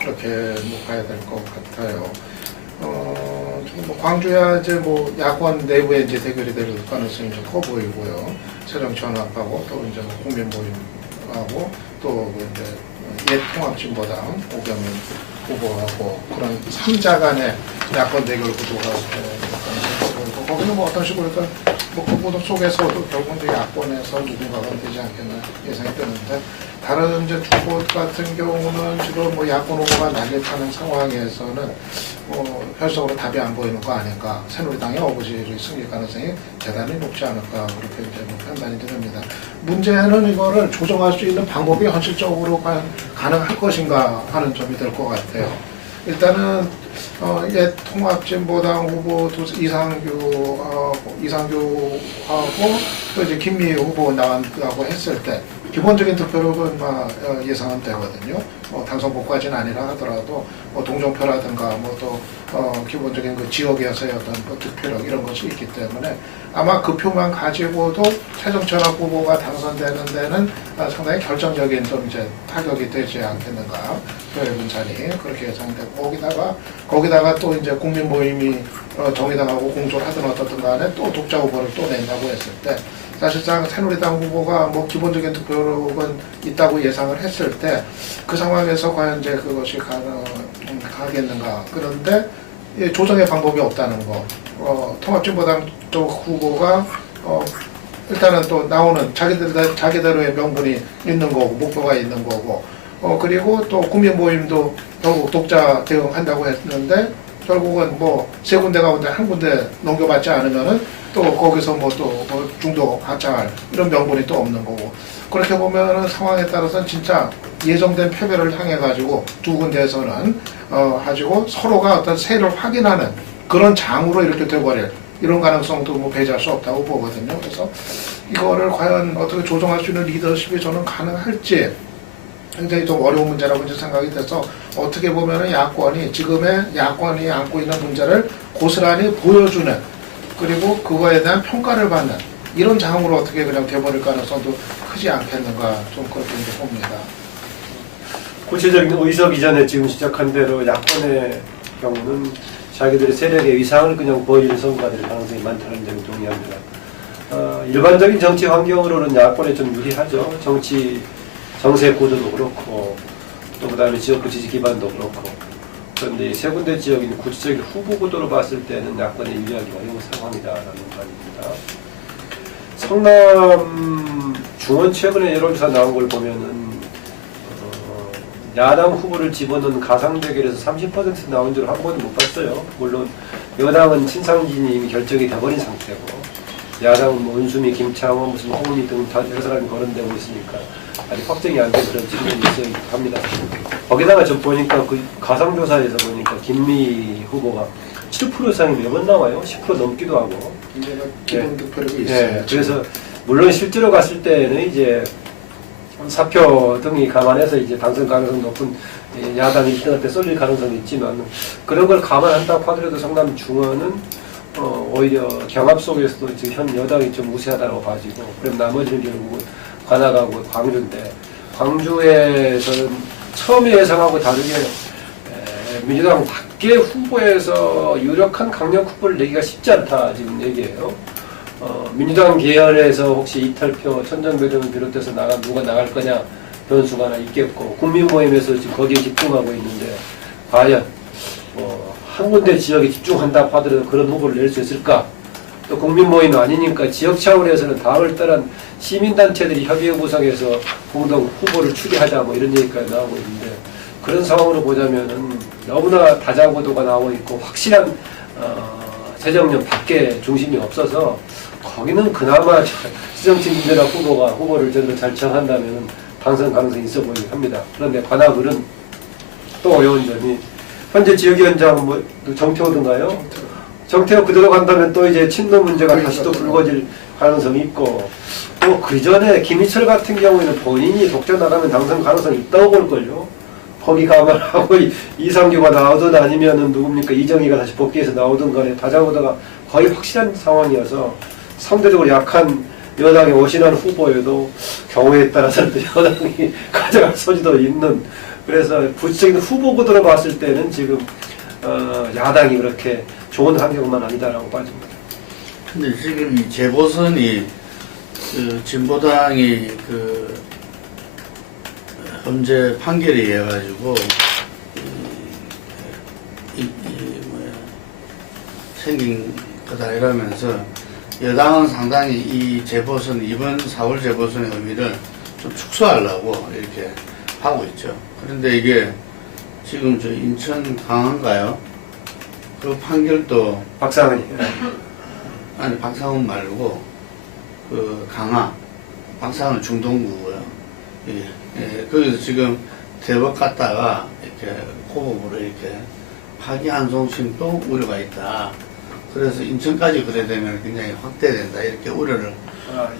그렇게 뭐 봐야 될 것 같아요. 지금 뭐 광주야 이제 뭐 야권 내부에 이제 대결이 될 가능성이 좀 커 보이고요. 새정치연합하고 또 이제 뭐 국민모임하고 또 이제 통합진보당 오경민 후보하고 그런 3자 간의 야권 대결 구도가 보이고 거기는 뭐 어떤 식으로 뭐 그 구도 속에서도 결국은 이제 야권에서 누군가가 되지 않겠나 예상이 되는데 다른 이제 두 곳 같은 경우는 지금 뭐 야권 후보가 난립하는 상황에서는 현실적으로 답이 안 보이는 거 아닌가. 새누리당의 어부지의 승리 가능성이 대단히 높지 않을까. 그렇게 이제 뭐 판단이 됩니다. 문제는 이거를 조정할 수 있는 방법이 현실적으로 과연 가능할 것인가 하는 점이 될 것 같아요. 일단은 이제 통합진보당 후보 이상규하고 또 이제 김미애 후보 나간다고 했을 때 기본적인 득표력은 예상은 되거든요. 당선 복까지는 아니라 하더라도 동정표라든가 또 기본적인 그 지역에서의 어떤 득표력 이런 것이 있기 때문에 아마 그 표만 가지고도 새정치연합 후보가 당선되는 데는 상당히 결정적인 좀 이제 타격이 되지 않겠는가. 표의 분산이 그렇게 예상되고 거기다가 또 이제 국민 모임이 정의당하고 공조를 하든 어떻든 간에 또 독자 후보를 또 낸다고 했을 때 사실상 새누리당 후보가 뭐 기본적인 득표력은 있다고 예상을 했을 때 그 상황에서 과연 이제 그것이 가겠는가. 그런데 조정의 방법이 없다는 거. 통합진보당 쪽 후보가 일단은 또 나오는 자기대로의 명분이 있는 거고 목표가 있는 거고 그리고 또 국민 모임도 결국 독자 대응한다고 했는데 결국은 뭐 세 군데 가운데 한 군데 넘겨받지 않으면은 또 거기서 뭐 중도 하차할 이런 명분이 또 없는 거고 그렇게 보면은 상황에 따라서 진짜 예정된 패배를 향해 가지고 두 군데에서는 가지고 서로가 어떤 세를 확인하는 그런 장으로 이렇게 돼버릴 이런 가능성도 뭐 배제할 수 없다고 보거든요. 그래서 이거를 과연 어떻게 조정할 수 있는 리더십이 저는 가능할지 굉장히 좀 어려운 문제라고 이제 생각이 돼서 어떻게 보면은 야권이 지금의 야권이 안고 있는 문제를 고스란히 보여주는 그리고 그거에 대한 평가를 받는 이런 장으로 어떻게 그냥 돼버릴 가능성도 크지 않겠는가 좀 그렇게 이제 봅니다. 구체적인 의석 이전에 지금 시작한 대로 야권의 경우는 자기들의 세력의 위상을 그냥 보여주는 선거가 될 가능성이 많다는 점에 동의합니다. 일반적인 정치 환경으로는 야권에 좀 유리하죠. 정세 구도도 그렇고 또 그다음에 지역구 지지 기반도 그렇고 그런데 세 군데 지역인 구체적인 후보 구도로 봤을 때는 야권에 유리하기 어려운 상황이다라는 말입니다. 성남 중원 최근에 여론조사 나온 걸 보면은 야당 후보를 집어넣은 가상 대결에서 30% 나온 줄 한 번도 못 봤어요. 물론 여당은 친상진이 이미 결정이 돼버린 상태고 야당은 뭐 은수미, 김창원, 무슨 홍은희 등 다 여러 사람이 거론되고 있으니까 아직 확정이 안 된 그런 질문이 있어야 합니다. 거기다가 저 보니까 그 가상조사에서 보니까 김미 후보가 7% 이상이 매번 나와요. 10% 넘기도 하고. 이제는 기본 득표력이 있어요. 네, 그래서 물론 실제로 갔을 때는 이제 사표 등이 감안해서 이제 당선 가능성 높은 야당이 1등할 때 쏠릴 가능성이 있지만 그런 걸 감안한다고 하더라도 성남 중원은 오히려 경합 속에서도 지금 현 여당이 좀 우세하다고 봐지고 그럼 나머지는 결국은 관악하고 광주인데 광주에서는 처음에 예상하고 다르게 민주당 밖에 후보에서 유력한 강력 후보를 내기가 쉽지 않다 지금 얘기해요. 민주당 계열에서 혹시 이탈표, 천정배정을 비롯해서 누가 나갈 거냐 변수가 하나 있겠고 국민 모임에서 지금 거기에 집중하고 있는데 과연 한 군데 지역에 집중한다 하더라도 그런 후보를 낼 수 있을까? 또 국민 모임이 아니니까 지역 차원에서는 다음을 따른 시민단체들이 협의회 구성해서 공동 후보를 추리하자 뭐 이런 얘기까지 나오고 있는데 그런 상황으로 보자면은 너무나 다자고도가 나오고 있고 확실한 재정령 밖에 중심이 없어서 거기는 그나마 시정팀 김대남 후보가 후보를 제대로 잘 정한다면 당선 가능성이 있어 보이긴 합니다. 그런데 관악을은 또 어려운 점이 현재 지역위원장 뭐 정태호든가요? 정태호 그대로 간다면 또 이제 친노 문제가 다시 또 불거질 가능성이 있고 또 그 전에 김희철 같은 경우에는 본인이 독자 나가면 당선 가능성이 있다고 볼걸요. 거기 감안하고 이상규가 나오든 아니면은 누굽니까 이정희가 다시 복귀해서 나오든 간에 다자고다가 거의 확실한 상황이어서 상대적으로 약한 여당의 오신한 후보여도 경우에 따라서는 여당이 가져갈 소지도 있는 그래서 구체적인 후보 구도로 봤을 때는 지금 야당이 그렇게 좋은 환경만 아니다라고 봐집니다. 근데 지금 이 재보선이 진보당이 헌재 판결에 의해 가지고 생긴 거다 이러면서 여당은 상당히 이 재보선 이번 4월 재보선의 의미를 좀 축소하려고 이렇게 하고 있죠. 그런데 이게 지금 저 인천 강한가요? 그 판결도 박상은이 아니 박상훈 말고 그 강화 박상훈 중동구고요. 예, 거기서 지금 대법 갔다가 이렇게 호법으로 이렇게 파기환송심도 우려가 있다. 그래서 인천까지 그래 되면 굉장히 확대된다. 이렇게 우려를.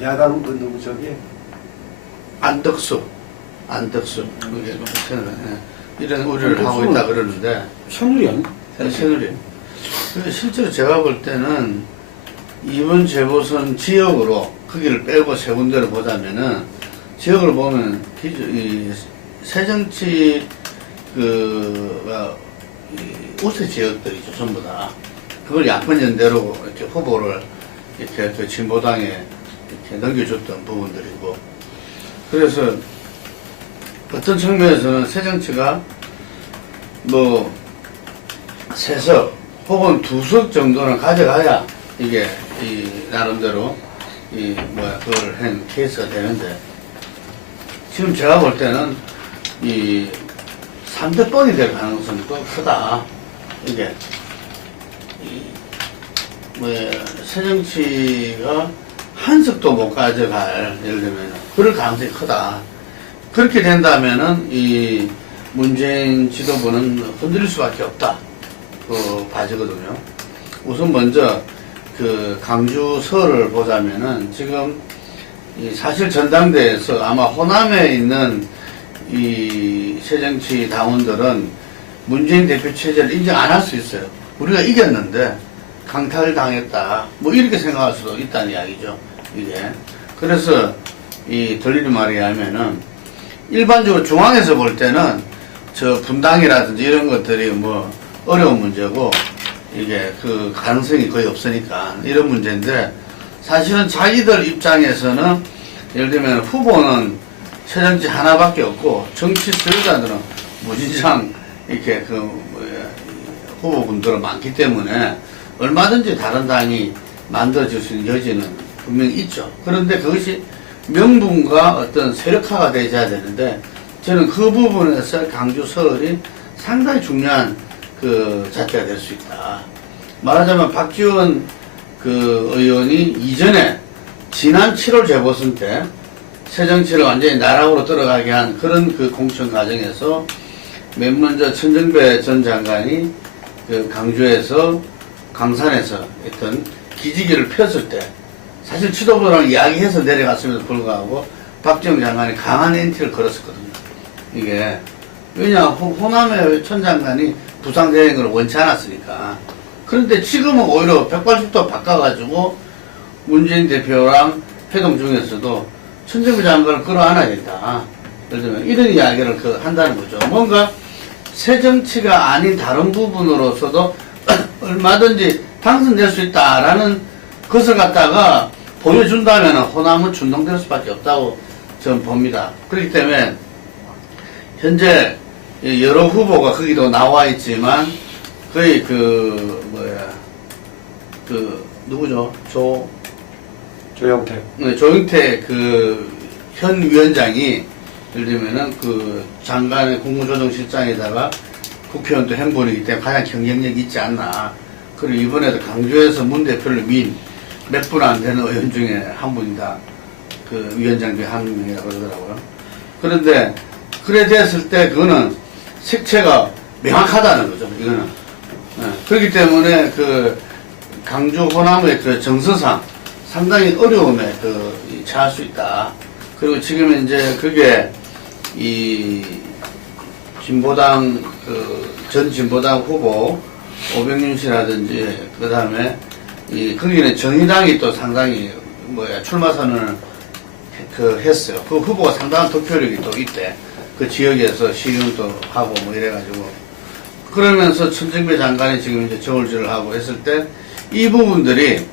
야당 그 누구 저기 안덕수. 그게 이런 우려를 하고 있다 그러는데. 새누리 아니? 새누리. 실제로 제가 볼 때는 이번 재보선 지역으로 크기를 빼고 세 군데를 보자면은 지역을 보면 이 새정치 우세 지역들이죠 전부 다. 그걸 야권연대로 이렇게 후보를 이렇게 그 진보당에 이렇게 넘겨줬던 부분들이고. 그래서 어떤 측면에서는 새정치가 뭐 3석 혹은 2석 정도는 가져가야 이게 이 나름대로 그걸 한 케이스가 되는데 지금 제가 볼 때는 이 3대 뻔이 될 가능성이 또 크다. 이게 새정치가 한석도 못 가져갈, 예를 들면, 그럴 가능성이 크다. 그렇게 된다면은, 이 문재인 지도부는 흔들릴 수밖에 없다. 봐지거든요. 우선 먼저, 강주서를 보자면은, 지금, 사실 전당대회에서 아마 호남에 있는 이 새정치 당원들은 문재인 대표 체제를 인정 안 할 수 있어요. 우리가 이겼는데 강탈 당했다. 뭐 이렇게 생각할 수도 있다는 이야기죠. 이게. 그래서 들리는 말에 의하면은 일반적으로 중앙에서 볼 때는 저 분당이라든지 이런 것들이 뭐 어려운 문제고 이게 그 가능성이 거의 없으니까 이런 문제인데 사실은 자기들 입장에서는 예를 들면 후보는 새정치 하나밖에 없고 정치 수요자들은 무진장 이렇게 후보분들은 많기 때문에 얼마든지 다른 당이 만들어질 수 있는 여지는 분명히 있죠. 그런데 그것이 명분과 어떤 세력화가 되셔야 되는데 저는 그 부분에서 강주 서울이 상당히 중요한 자체가 될 수 있다. 말하자면 박지원 의원이 이전에 지난 7월 재보선 때 새정치를 완전히 나락으로 들어가게 한 그런 공천 과정에서 맨 먼저 천정배 전 장관이 강주에서 강산에서 했던 기지개를 폈을 때 사실 지도부랑 이야기해서 내려갔음에도 불구하고 박지원 장관이 강한 엔트를 걸었었거든요. 이게 왜냐 호남의 천 장관이 부상되는 걸 원치 않았으니까. 그런데 지금은 오히려 180도 바꿔가지고 문재인 대표랑 회동 중에서도 천정배 장관을 끌어안아야 된다. 예를 들면 이런 이야기를 한다는 거죠. 뭔가 새정치가 아닌 다른 부분으로서도 얼마든지 당선될 수 있다라는 것을 갖다가 보여준다면 호남은 준동될 수밖에 없다고 저는 봅니다. 그렇기 때문에 현재 여러 후보가 거기도 나와 있지만 거의 누구죠? 조영태. 네, 조영태 현 위원장이 예를 들면은 장관의 국무조정실장에다가 국회의원도 행본이기 때문에 가장 경쟁력이 있지 않나. 그리고 이번에도 강주에서 문 대표를 민 몇 분 안 되는 의원 중에 한 분이다. 위원장 중에 한 명이라고 그러더라고요. 그런데 그래 됐을 때 그거는 색채가 명확하다는 거죠. 이거는. 네, 그렇기 때문에 강주 호남의 정서상 상당히 어려움에 처할 수 있다. 그리고 지금 이제 그게 진보당 전 진보당 후보 오병윤 씨라든지 그 다음에 거기는 정의당이 또 상당히 출마 선언을 했어요. 그 후보가 상당한 득표력이 또 있대. 그 지역에서 시의원도 하고 뭐 이래가지고 그러면서 천정배 장관이 지금 이제 저울질을 하고 했을 때 이 부분들이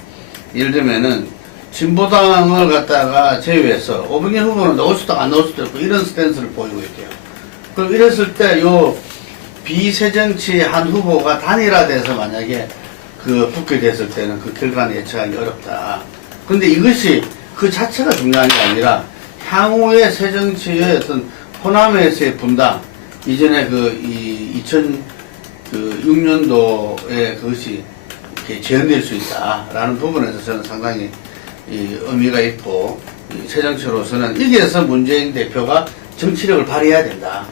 예를 들면은 진보당을 갖다가 제외해서 오병현 후보는 나올 수도 안 나올 수도 있고 이런 스탠스를 보이고 있대요. 그럼 이랬을 때 비새정치 한 후보가 단일화돼서 만약에 붙게 됐을 때는 그 결과는 예측하기 어렵다. 근데 이것이 그 자체가 중요한 게 아니라 향후의 새정치의 어떤 호남에서의 분당 이전에 2006년도에 그것이 이렇게 재현될 수 있다라는 부분에서 저는 상당히 의미가 있고 새정치로서는 여기에서 문재인 대표가 정치력을 발휘해야 된다.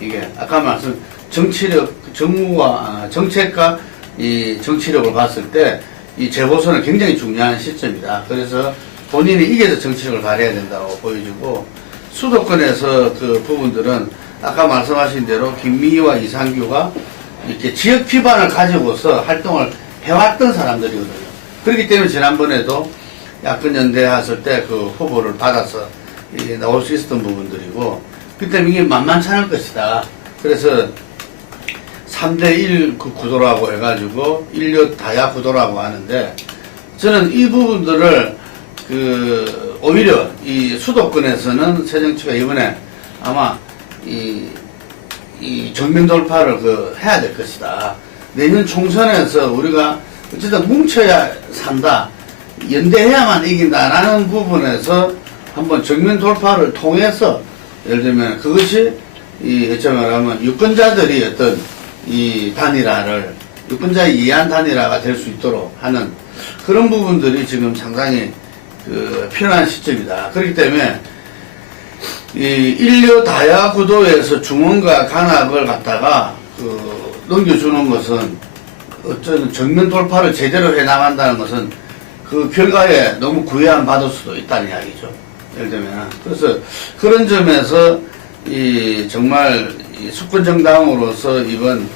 이게 아까 말씀 정치력, 정책과 이 정치력을 봤을 때 이 재보선은 굉장히 중요한 시점이다. 그래서 본인이 이겨서 정치력을 발휘해야 된다고 보여지고 수도권에서 부분들은 아까 말씀하신 대로 김미희와 이상규가 이렇게 지역 기반을 가지고서 활동을 해왔던 사람들이거든요. 그렇기 때문에 지난번에도 야권 연대 했을 때 후보를 받아서 나올 수 있었던 부분들이고 그때 이게 만만치 않을 것이다. 그래서 3대1 구도라고 해가지고 인류 다야 구도라고 하는데 저는 이 부분들을 오히려 이 수도권에서는 새정치가 이번에 아마 이 정면 돌파를 해야 될 것이다. 내년 총선에서 우리가 어쨌든 뭉쳐야 산다. 연대해야만 이긴다라는 부분에서 한번 정면 돌파를 통해서 예를 들면 그것이 어쩌면 유권자들이 어떤 이 단일화를 유권자의 이해한 단일화가 될 수 있도록 하는 그런 부분들이 지금 상당히 필요한 시점이다. 그렇기 때문에 이 인류 다야 구도에서 중원과 간압을 갖다가 넘겨주는 것은 어쩌면 정면 돌파를 제대로 해 나간다는 것은 그 결과에 너무 구애안 받을 수도 있다는 이야기죠. 예를 들면 그래서 그런 점에서 정말 수권 정당으로서 이번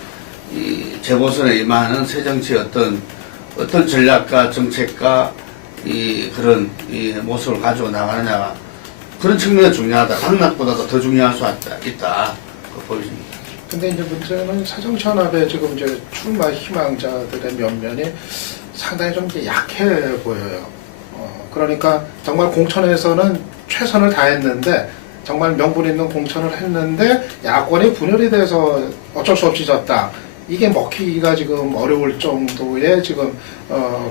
재보선에 임하는 새정치의 어떤 전략과 정책과 그런 모습을 가지고 나가느냐가 그런 측면이 중요하다. 당락보다도 더 중요할 수 있다. 보여집니다. 근데 이제 문제는 새정치연합의 지금 이제 출마 희망자들의 면면이 상당히 좀 이제 약해 보여요. 그러니까 정말 공천에서는 최선을 다했는데 정말 명분 있는 공천을 했는데 야권이 분열이 돼서 어쩔 수 없이 졌다. 이게 먹히기가 지금 어려울 정도의 지금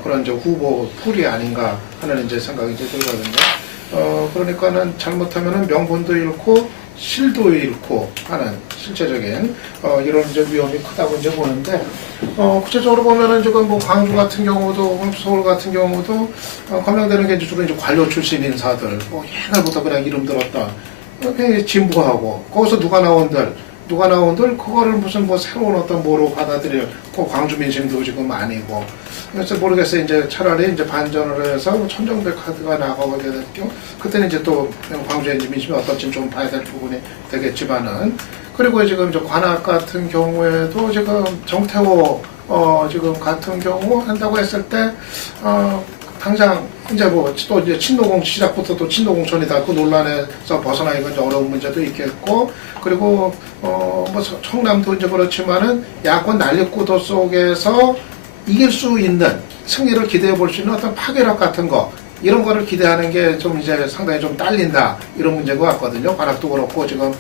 그런 이제 후보 풀이 아닌가 하는 이제 생각이 이제 들거든요. 그러니까는 잘못하면은 명분도 잃고 실도 잃고 하는 실제적인 이런 이제 위험이 크다고 이제 보는데 구체적으로 보면은 지금 뭐 광주 같은 경우도 서울 같은 경우도 검명되는 게 주로 이제 관료 출신 인사들 뭐 옛날부터 그냥 이름 들었다 진부하고 거기서 누가 나온들 그거를 무슨 뭐 새로운 어떤 뭐로 받아들일 그 광주 민심도 지금 아니고 그래서 모르겠어요. 이제 차라리 이제 반전을 해서 천정배 카드가 나가게 됐죠. 그때는 이제 또 광주의 이제 민심이 어떨지 좀 봐야 될 부분이 되겠지만은 그리고 지금 이제 관악 같은 경우에도 지금 정태호 지금 같은 경우 한다고 했을 때 당장 이제 뭐 또 이제 친노공 시작부터 또 친노공천이다 그 논란에서 벗어나기가 이제 어려운 문제도 있겠고 그리고 뭐 청남도 이제 그렇지만은 야권 난립구도 속에서 이길 수 있는 승리를 기대해 볼 수 있는 어떤 파괴력 같은 거 이런 거를 기대하는 게 좀 이제 상당히 좀 딸린다 이런 문제인 것 같거든요. 관악도 그렇고 지금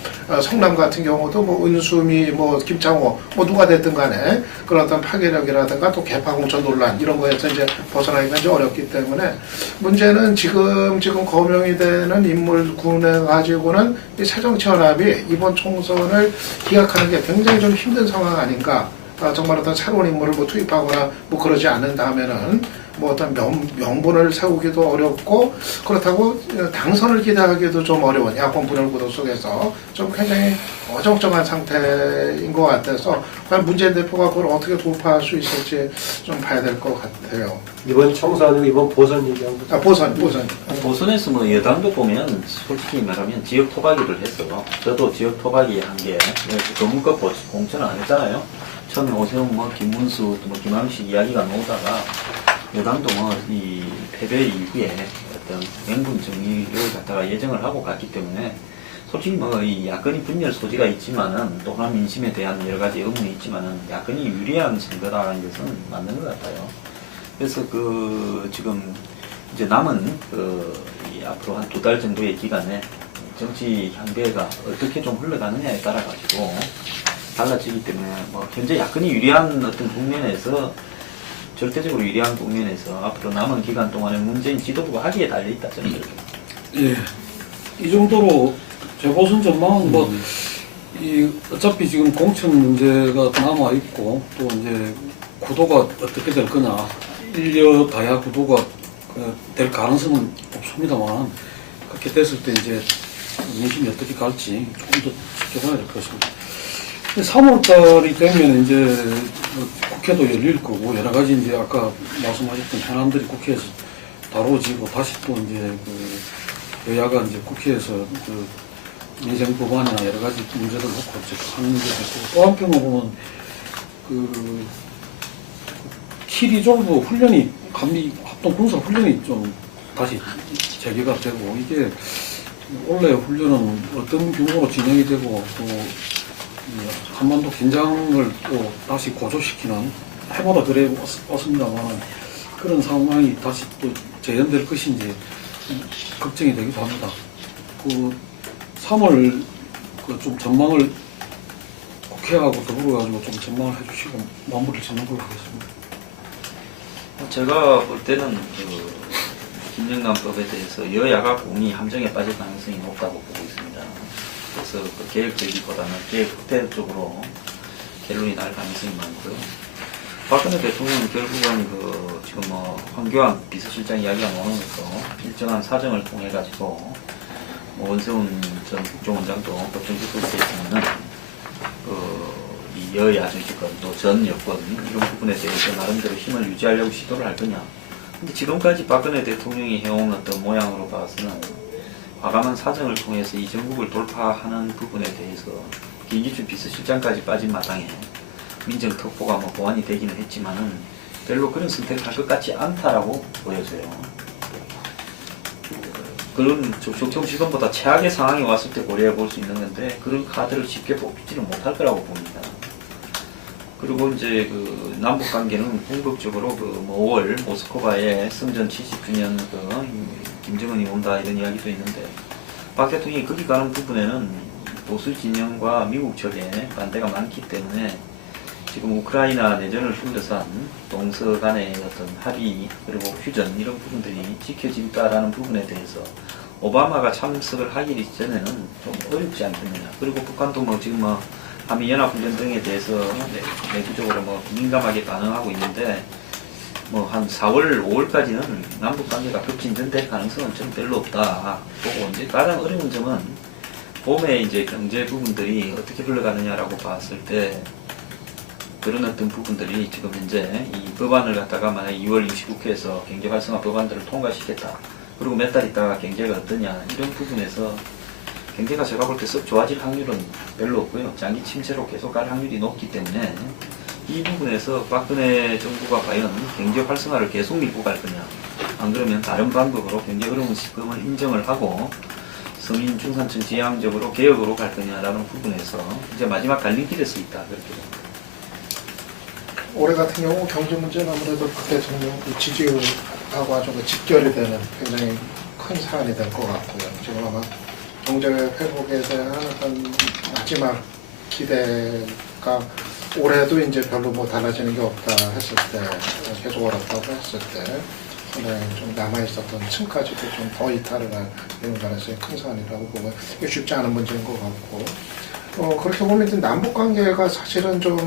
성남 같은 경우도 뭐 은수미 뭐 김창호 뭐 누가 됐든 간에 그런 어떤 파괴력이라든가 또 개파공천 논란 이런 거에서 이제 벗어나기가 이제 어렵기 때문에 문제는 지금 거명이 되는 인물군에 가지고는 이 새정치연합이 이번 총선을 기약하는 게 굉장히 좀 힘든 상황 아닌가. 정말 어떤 새로운 인물을 뭐 투입하거나 뭐 그러지 않는다면은 뭐 어떤 명분을 세우기도 어렵고 그렇다고 당선을 기대하기도 좀 어려운 야권 분열 구도 속에서 좀 굉장히 어정쩡한 상태인 것 같아서 과연 문재인 대표가 그걸 어떻게 돌파할 수 있을지 좀 봐야 될 것 같아요. 이번 총선 아니고 이번 보선 얘기한 거. 보선에서 뭐 여당도 보면 솔직히 말하면 지역 토박이를 했어요. 저도 지역 토박이 한 게 전문급 공천을 안 했잖아요. 처음에 오세훈 뭐 김문수 뭐 김항식 이야기가 나오다가 여당도 뭐 이 패배 이후에 어떤 명분 정리를 갖다가 예정을 하고 갔기 때문에 솔직히 뭐 이 야권이 분열 소지가 있지만은 또 하나 민심에 대한 여러 가지 의문이 있지만은 야권이 유리한 선거라는 것은 맞는 것 같아요. 그래서 지금 이제 남은 이 앞으로 한 2달 정도의 기간에 정치 향배가 어떻게 좀 흘러가느냐에 따라 가지고 달라지기 때문에 뭐 현재 야권이 유리한 어떤 국면에서 절대적으로 유리한 국면에서 앞으로 남은 기간 동안에 문재인 지도부가 하기에 달려있다 저는 그렇게 봅니다. 예, 이 정도로 재보선 전망은 어차피 지금 공천 문제가 남아 있고 또 이제 구도가 어떻게 될 거냐 인류 다야 구도가 될 가능성은 없습니다만 그렇게 됐을 때 이제 민심이 어떻게 갈지 조금 더 지켜봐야 될 것입니다. 3월달이 되면 이제 국회도 열릴 거고 여러 가지 이제 아까 말씀하셨던 현안들이 국회에서 다뤄지고 다시 또 이제 여야가 이제 국회에서 민생 법안이나 여러 가지 문제들 놓고 이제 하는 게 있고 또 한편으로는 키리졸브 훈련이 합동 군사 훈련이 좀 다시 재개가 되고 이게 원래 훈련은 어떤 규모로 진행이 되고 또 한반도 긴장을 또 다시 고조시키는 해마다 그래 왔습니다만 그런 상황이 다시 또 재현될 것인지 걱정이 되기도 합니다. 3월 좀 전망을 국회하고 더불어 가지고 좀 전망을 해주시고 마무리를 짓는 걸로 하겠습니다. 제가 볼 때는 김영란법에 대해서 여야가 공이 함정에 빠질 가능성이 높다고 보고 있습니다. 그래서 계획적이보다는 계획 확대 쪽으로 결론이 날 가능성이 많고요. 박근혜 대통령은 결국은 지금 황교안 비서실장 이야기가 나오는 것도 일정한 사정을 통해 가지고 원세훈 전 국정원장도 법정 기소돼 있으면은 이 여야 정치권 또 전 여권 이런 부분에 대해서 나름대로 힘을 유지하려고 시도를 할 거냐. 근데 지금까지 박근혜 대통령이 해온 어떤 모양으로 봐서는 과감한 사정을 통해서 이 전국을 돌파하는 부분에 대해서 김기춘 비서실장까지 빠진 마당에 민정특보가 보완이 되기는 했지만은 별로 그런 선택을 할 것 같지 않다라고 보여져요. 그런 조금 지금보다 최악의 상황이 왔을 때 고려해 볼 수 있는 건데 그런 카드를 쉽게 뽑지는 못할 거라고 봅니다. 그리고 이제 남북 관계는 궁극적으로 5월 모스크바에 승전 70주년 김정은이 온다 이런 이야기도 있는데 박 대통령이 거기 가는 부분에는 보수 진영과 미국 쪽에 반대가 많기 때문에 지금 우크라이나 내전을 둘러싼 동서 간의 어떤 합의 그리고 휴전 이런 부분들이 지켜진다라는 부분에 대해서 오바마가 참석을 하기 전에는 좀 어렵지 않겠느냐. 그리고 북한도 지금 한미연합훈련 등에 대해서 내부적으로 민감하게 반응하고 있는데 한 4월, 5월까지는 남북 관계가 급진전될 가능성은 좀 별로 없다. 보고 이제 가장 어려운 점은 봄에 이제 경제 부분들이 어떻게 흘러가느냐라고 봤을 때 그런 어떤 부분들이 지금 현재 이 법안을 갖다가 만약 2월 29회에서 경제 활성화 법안들을 통과시켰다. 그리고 몇 달 있다가 경제가 어떠냐 이런 부분에서 경제가 제가 볼 때 썩 좋아질 확률은 별로 없고요. 장기 침체로 계속 갈 확률이 높기 때문에 이 부분에서 박근혜 정부가 과연 경제 활성화를 계속 밀고 갈 거냐. 안 그러면 다른 방법으로 경제 흐름을 인정을 하고 서민 중산층 지향적으로 개혁으로 갈 거냐라는 부분에서 이제 마지막 갈림길에 서 있다. 그렇게 봅니다. 올해 같은 경우 경제 문제는 아무래도 박 대통령 지지율하고 아주 직결이 되는 굉장히 큰 사안이 될 것 같고요. 지금 아마 경제 회복에 대한 어떤 마지막 기대가 올해도 이제 별로 달라지는 게 없다 했을 때, 계속 어렵다고 했을 때, 상당히 좀 남아있었던 층까지도 좀 더 이탈을 하는 가능성이 큰 사안이라고 보면 이게 쉽지 않은 문제인 것 같고, 그렇게 보면 이제 남북 관계가 사실은 좀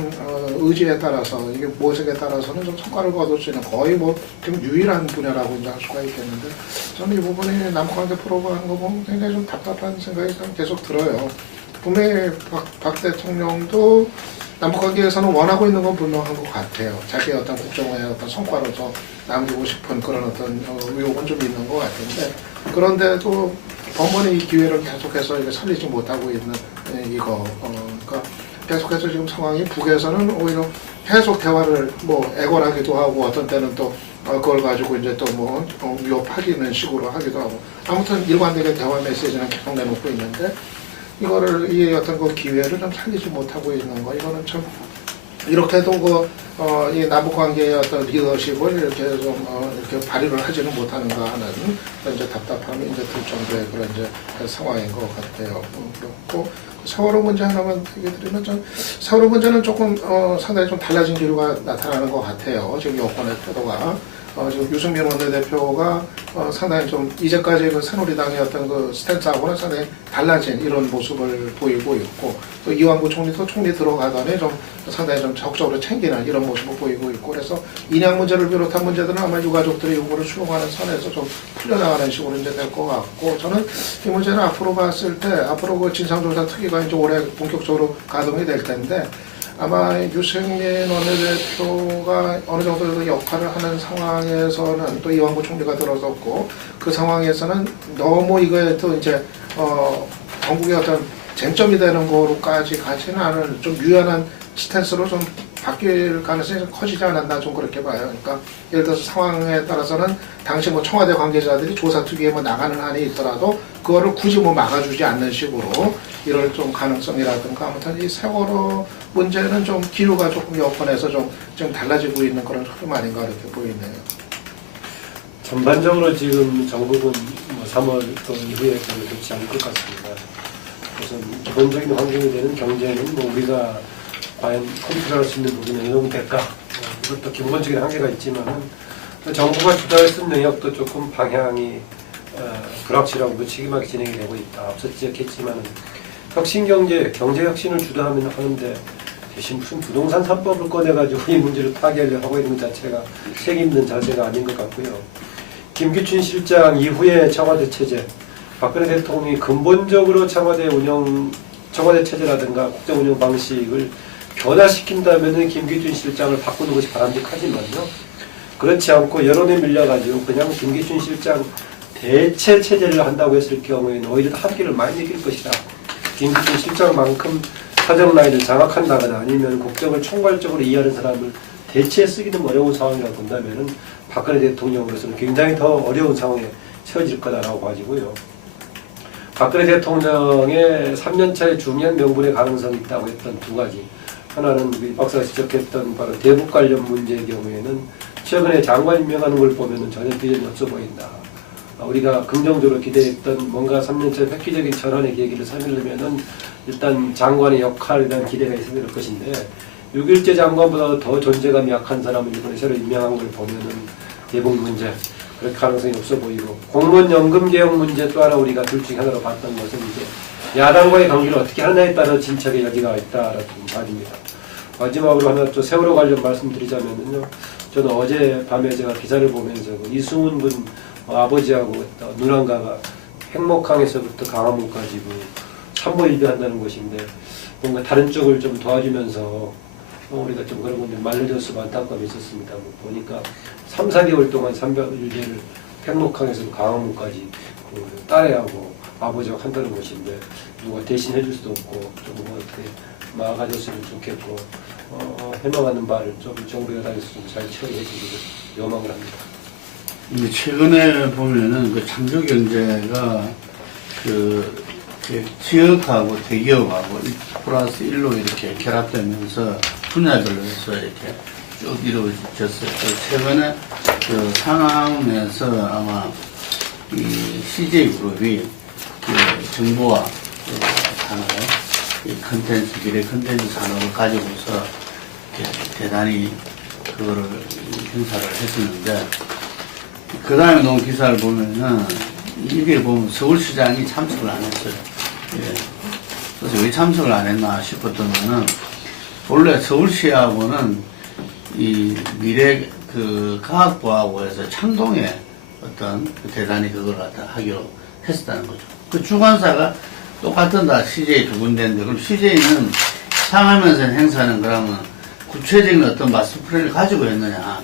의지에 따라서 이게 모색에 따라서는 좀 성과를 거둘 수 있는 거의 좀 유일한 분야라고 이제 할 수가 있겠는데 저는 이 부분이 남북 관계 풀어가는 거 보면 굉장히 좀 답답한 생각이 계속 들어요. 분명히 박 대통령도 남북 관계에서는 원하고 있는 건 분명한 것 같아요. 자기의 어떤 국정의 어떤 성과로서 남기고 싶은 그런 어떤 의욕은 좀 있는 것 같은데 그런데도 번번이 이 기회를 계속해서 이게 살리지 못하고 있는 그러니까 계속해서 지금 상황이 북에서는 오히려 계속 대화를 애걸하기도 하고 어떤 때는 또 그걸 가지고 이제 또 위협하기는 식으로 하기도 하고 아무튼 일관되게 대화 메시지는 계속 내놓고 있는데 이거를 이 어떤 그 기회를 좀 살리지 못하고 있는 거 이거는 참 이렇게도 이 남북 관계의 어떤 리더십을 이렇게 좀 이렇게 발휘를 하지는 못하는가 하는 이제 답답함이 이제 들 정도의 그런 이제 상황인 것 같아요. 그렇고 세월호 문제 하나만 얘기 드리면 좀 세월호 문제는 조금 상당히 좀 달라진 기류가 나타나는 것 같아요. 지금 여권의 태도가. 지금 유승민 원내대표가 상당히 좀 이제까지 그 새누리당의 어떤 그 스탠스하고는 상당히 달라진 이런 모습을 보이고 있고 또 이완구 총리도 총리 들어가더니 좀 상당히 좀 적극적으로 챙기는 이런 모습을 보이고 있고 그래서 인양 문제를 비롯한 문제들은 아마 유가족들의 요구를 수용하는 선에서 좀 풀려나가는 식으로 이제 될 것 같고 저는 이 문제는 앞으로 봤을 때 앞으로 그 진상조사 특위가 이제 올해 본격적으로 가동이 될 텐데 아마 유승민 원내대표가 어느 정도 역할을 하는 상황에서는 또 이완구 총리가 들어섰고 그 상황에서는 너무 이거에 또 이제 전국의 어떤 쟁점이 되는 거로까지 가지는 않은 좀 유연한 스탠스로 좀 바뀔 가능성이 좀 커지지 않았나 좀 그렇게 봐요. 그러니까 예를 들어서 상황에 따라서는 당시 청와대 관계자들이 조사 특위에 나가는 한이 있더라도 그거를 굳이 막아주지 않는 식으로 이럴 좀 가능성이라든가 아무튼 이 세월호 문제는 좀 기류가 조금 여건에서 좀 달라지고 있는 그런 흐름 아닌가 이렇게 보이네요. 전반적으로 지금 정부는 3월 또 이후에 별로 좋지 않을 것 같습니다. 우선 기본적인 환경이 되는 경제는 우리가 과연 컨트롤할 수 있는 부분은 어느 정도 될까? 이것도 기본적인 한계가 있지만 정부가 주도할 수 있는 영역도 조금 방향이 불확실하고 무책임하게 진행이 되고 있다. 앞서 지적했지만 혁신경제, 경제 혁신을 주도하면 하는데 대신 무슨 부동산 3법을 꺼내가지고 이 문제를 타개하려고 하고 있는 것 자체가 책임있는 자세가 아닌 것 같고요. 김기춘 실장 이후의 청와대 체제, 박근혜 대통령이 근본적으로 청와대 체제라든가 국정 운영 방식을 변화시킨다면은 김기춘 실장을 바꾸는 것이 바람직하지만요. 그렇지 않고 여론에 밀려가지고 그냥 김기춘 실장 대체 체제를 한다고 했을 경우에는 오히려 합기를 많이 느낄 것이다. 김기춘 실장만큼 사정 라인을 장악한다거나 아니면 국정을 총괄적으로 이해하는 사람을 대체 쓰기는 어려운 상황이라고 본다면은 박근혜 대통령으로서는 굉장히 더 어려운 상황에 처해질 거다라고 봐지고요. 박근혜 대통령의 3년차의 중요한 명분의 가능성이 있다고 했던 두 가지. 하나는 우리 박사가 지적했던 바로 대북 관련 문제의 경우에는 최근에 장관 임명하는 걸 보면은 전혀 비전이 없어 보인다. 우리가 긍정적으로 기대했던 뭔가 3년차 획기적인 전환의 계기를 삼으려면은 일단 장관의 역할에 대한 기대가 있어야 될 것인데 6.1제 장관보다 더 존재감이 약한 사람을 이번에 새로 임명한 걸 보면은 대북 문제 그럴 가능성이 없어 보이고 공무원 연금 개혁 문제 또 하나 우리가 둘 중에 하나로 봤던 것은 이제 야당과의 관계를 어떻게 하느냐에 따라 진척의 여지가 있다라는 말입니다. 마지막으로 하나 또 세월호 관련 말씀드리자면요. 저는 어젯밤에 제가 기사를 보면서 이승훈 군 아버지하고 누난가가 행목항에서부터 강화문까지 산모일비한다는 것인데 뭔가 다른 쪽을 좀 도와주면서 우리가 좀 그런 건데 말려져서 안타까움이 있었습니다. 보니까 3, 4개월 동안 300일을 행목항에서 강화문까지 딸애하고 아버지하고 한다는 것인데 누가 대신 해줄 수도 없고 좀 어떻게 막아줬으면 좋겠고 해명하는 말을 좀 정부가 다녔으면 잘 처리해주기를 요망을 합니다. 근데 최근에 보면은 그 창조경제가 그 지역하고 대기업하고 1+1로 이렇게 결합되면서 분야별로 해서 이렇게 쭉 이루어졌어요. 최근에 그 상암에서 아마 이 CJ그룹이 그 정보와 그 산업, 이 컨텐츠, 미래 컨텐츠 산업을 가지고서 이렇게 대단히 그거를 행사를 했었는데, 그 다음에 놓은 기사를 보면은, 이게 보면 서울시장이 참석을 안 했어요. 예. 그래서 왜 참석을 안 했나 싶었던 거는, 원래 서울시하고는 이 미래 그 과학부하고 해서 창동에 어떤 대단히 그걸 갖다 하기로 했었다는 거죠. 그 주관사가 똑같은 다 CJ 두 군데인데, 그럼 CJ는 상하면서 행사는 그러면 구체적인 어떤 마스터 플랜을 가지고 했느냐.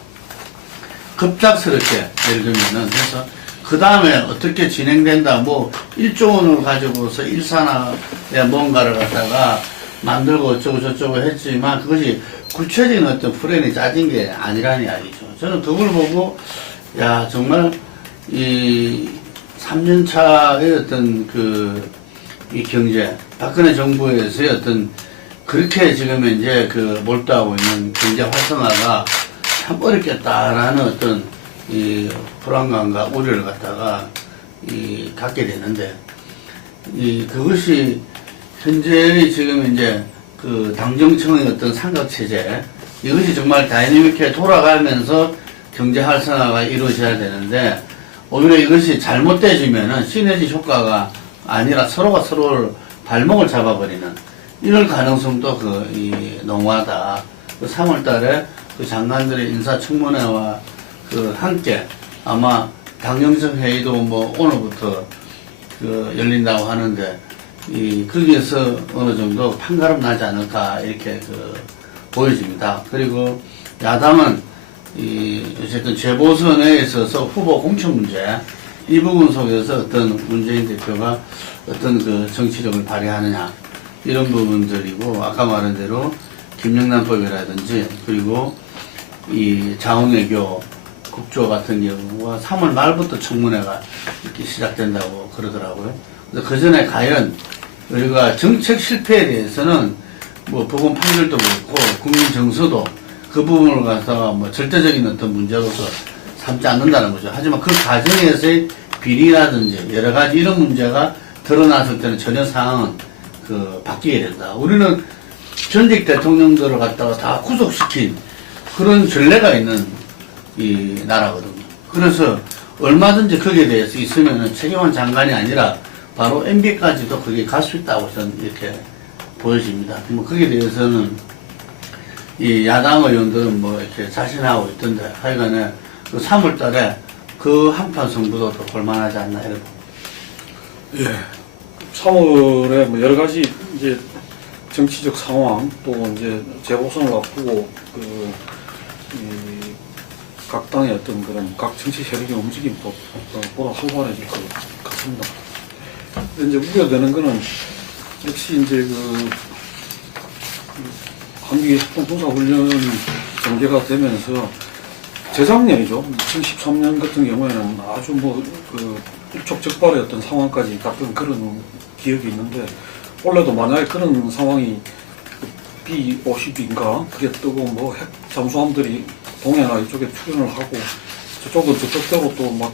급작스럽게, 예를 들면은, 그래서 그 다음에 어떻게 진행된다, 뭐, 1조 원을 가지고서 일산업에 뭔가를 갖다가 만들고 어쩌고저쩌고 했지만, 그것이 구체적인 어떤 플랜이 짜진 게 아니라는 이야기죠. 저는 그걸 보고, 야, 정말, 이 3년차의 어떤 이 경제, 박근혜 정부에서의 어떤 그렇게 지금 이제 몰두하고 있는 경제 활성화가 참 어렵겠다라는 어떤 이 불안감과 우려를 갖다가 갖게 되는데, 그것이 현재의 지금 이제 당정청의 어떤 삼각체제, 이것이 정말 다이내믹하게 돌아가면서 경제 활성화가 이루어져야 되는데, 오히려 이것이 잘못되어지면은 시너지 효과가 아니라 서로가 서로를 발목을 잡아버리는 이럴 가능성도 농후하다. 3월 달에 장관들의 인사청문회와 함께 아마 당정청 회의도 뭐 오늘부터 열린다고 하는데, 거기에서 어느 정도 판가름 나지 않을까 이렇게 보여집니다. 그리고 야당은 어쨌든 재보선에 있어서 후보 공천 문제, 이 부분 속에서 어떤 문재인 대표가 어떤 정치력을 발휘하느냐, 이런 부분들이고, 아까 말한 대로 김영란법이라든지, 그리고 이 자원외교 국조 같은 경우가 3월 말부터 청문회가 이렇게 시작된다고 그러더라고요. 그래서 그 전에 과연 우리가 정책 실패에 대해서는 뭐 법원 판결도 그렇고 국민 정서도 그 부분을 갖다가 뭐 절대적인 어떤 문제로서 삼지 않는다는 거죠. 하지만 그 과정에서의 비리라든지 여러 가지 이런 문제가 드러났을 때는 전혀 상황은 바뀌게 된다. 우리는 전직 대통령들을 갖다가 다 구속시킨 그런 전례가 있는 이 나라거든요. 그래서 얼마든지 거기에 대해서 있으면은 최경환 장관이 아니라 바로 MB까지도 거기에 갈 수 있다고 저는 이렇게 보여집니다. 뭐 거기에 대해서는 이 야당 의원들은 뭐 이렇게 자신하고 있던데 하여간에 그 3월 달에 그 한판 승부도 또 볼만하지 않나 이런. 예. 3월에 뭐 여러 가지 이제 정치적 상황 또 이제 재보선을 앞두고 각 당의 어떤 그런 각 정치 세력의 움직임도 보다 활발해질 것 같습니다. 근데 이제 우려되는 거는 역시 이제 한국의 식품군사훈련이 전개가 되면서 재작년이죠. 2013년 같은 경우에는 아주 일촉즉발의 어떤 상황까지 갔던 그런 기억이 있는데, 원래도 만약에 그런 상황이 B-50인가 그게 뜨고 핵 잠수함들이 동해나 이쪽에 출현을 하고 저쪽은 저쪽대로 또 막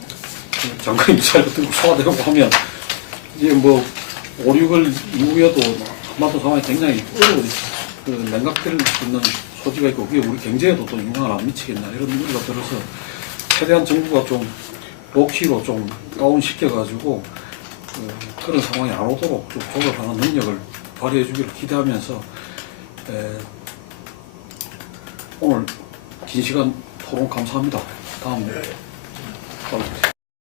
장거리 미사일 같은 거 쏘아대고 하면 이제 5, 6월 이후에도 한반도 상황이 굉장히 냉각될 수 있는 소지가 있고 그게 우리 경제에도 또 영향을 안 미치겠나 이런 우려가 들어서 최대한 정부가 좀 로키로 좀 다운시켜가지고 그런 상황이 안 오도록 좀 조절하는 능력을 발휘해 주기를 기대하면서 오늘 긴 시간 토론 감사합니다. 다음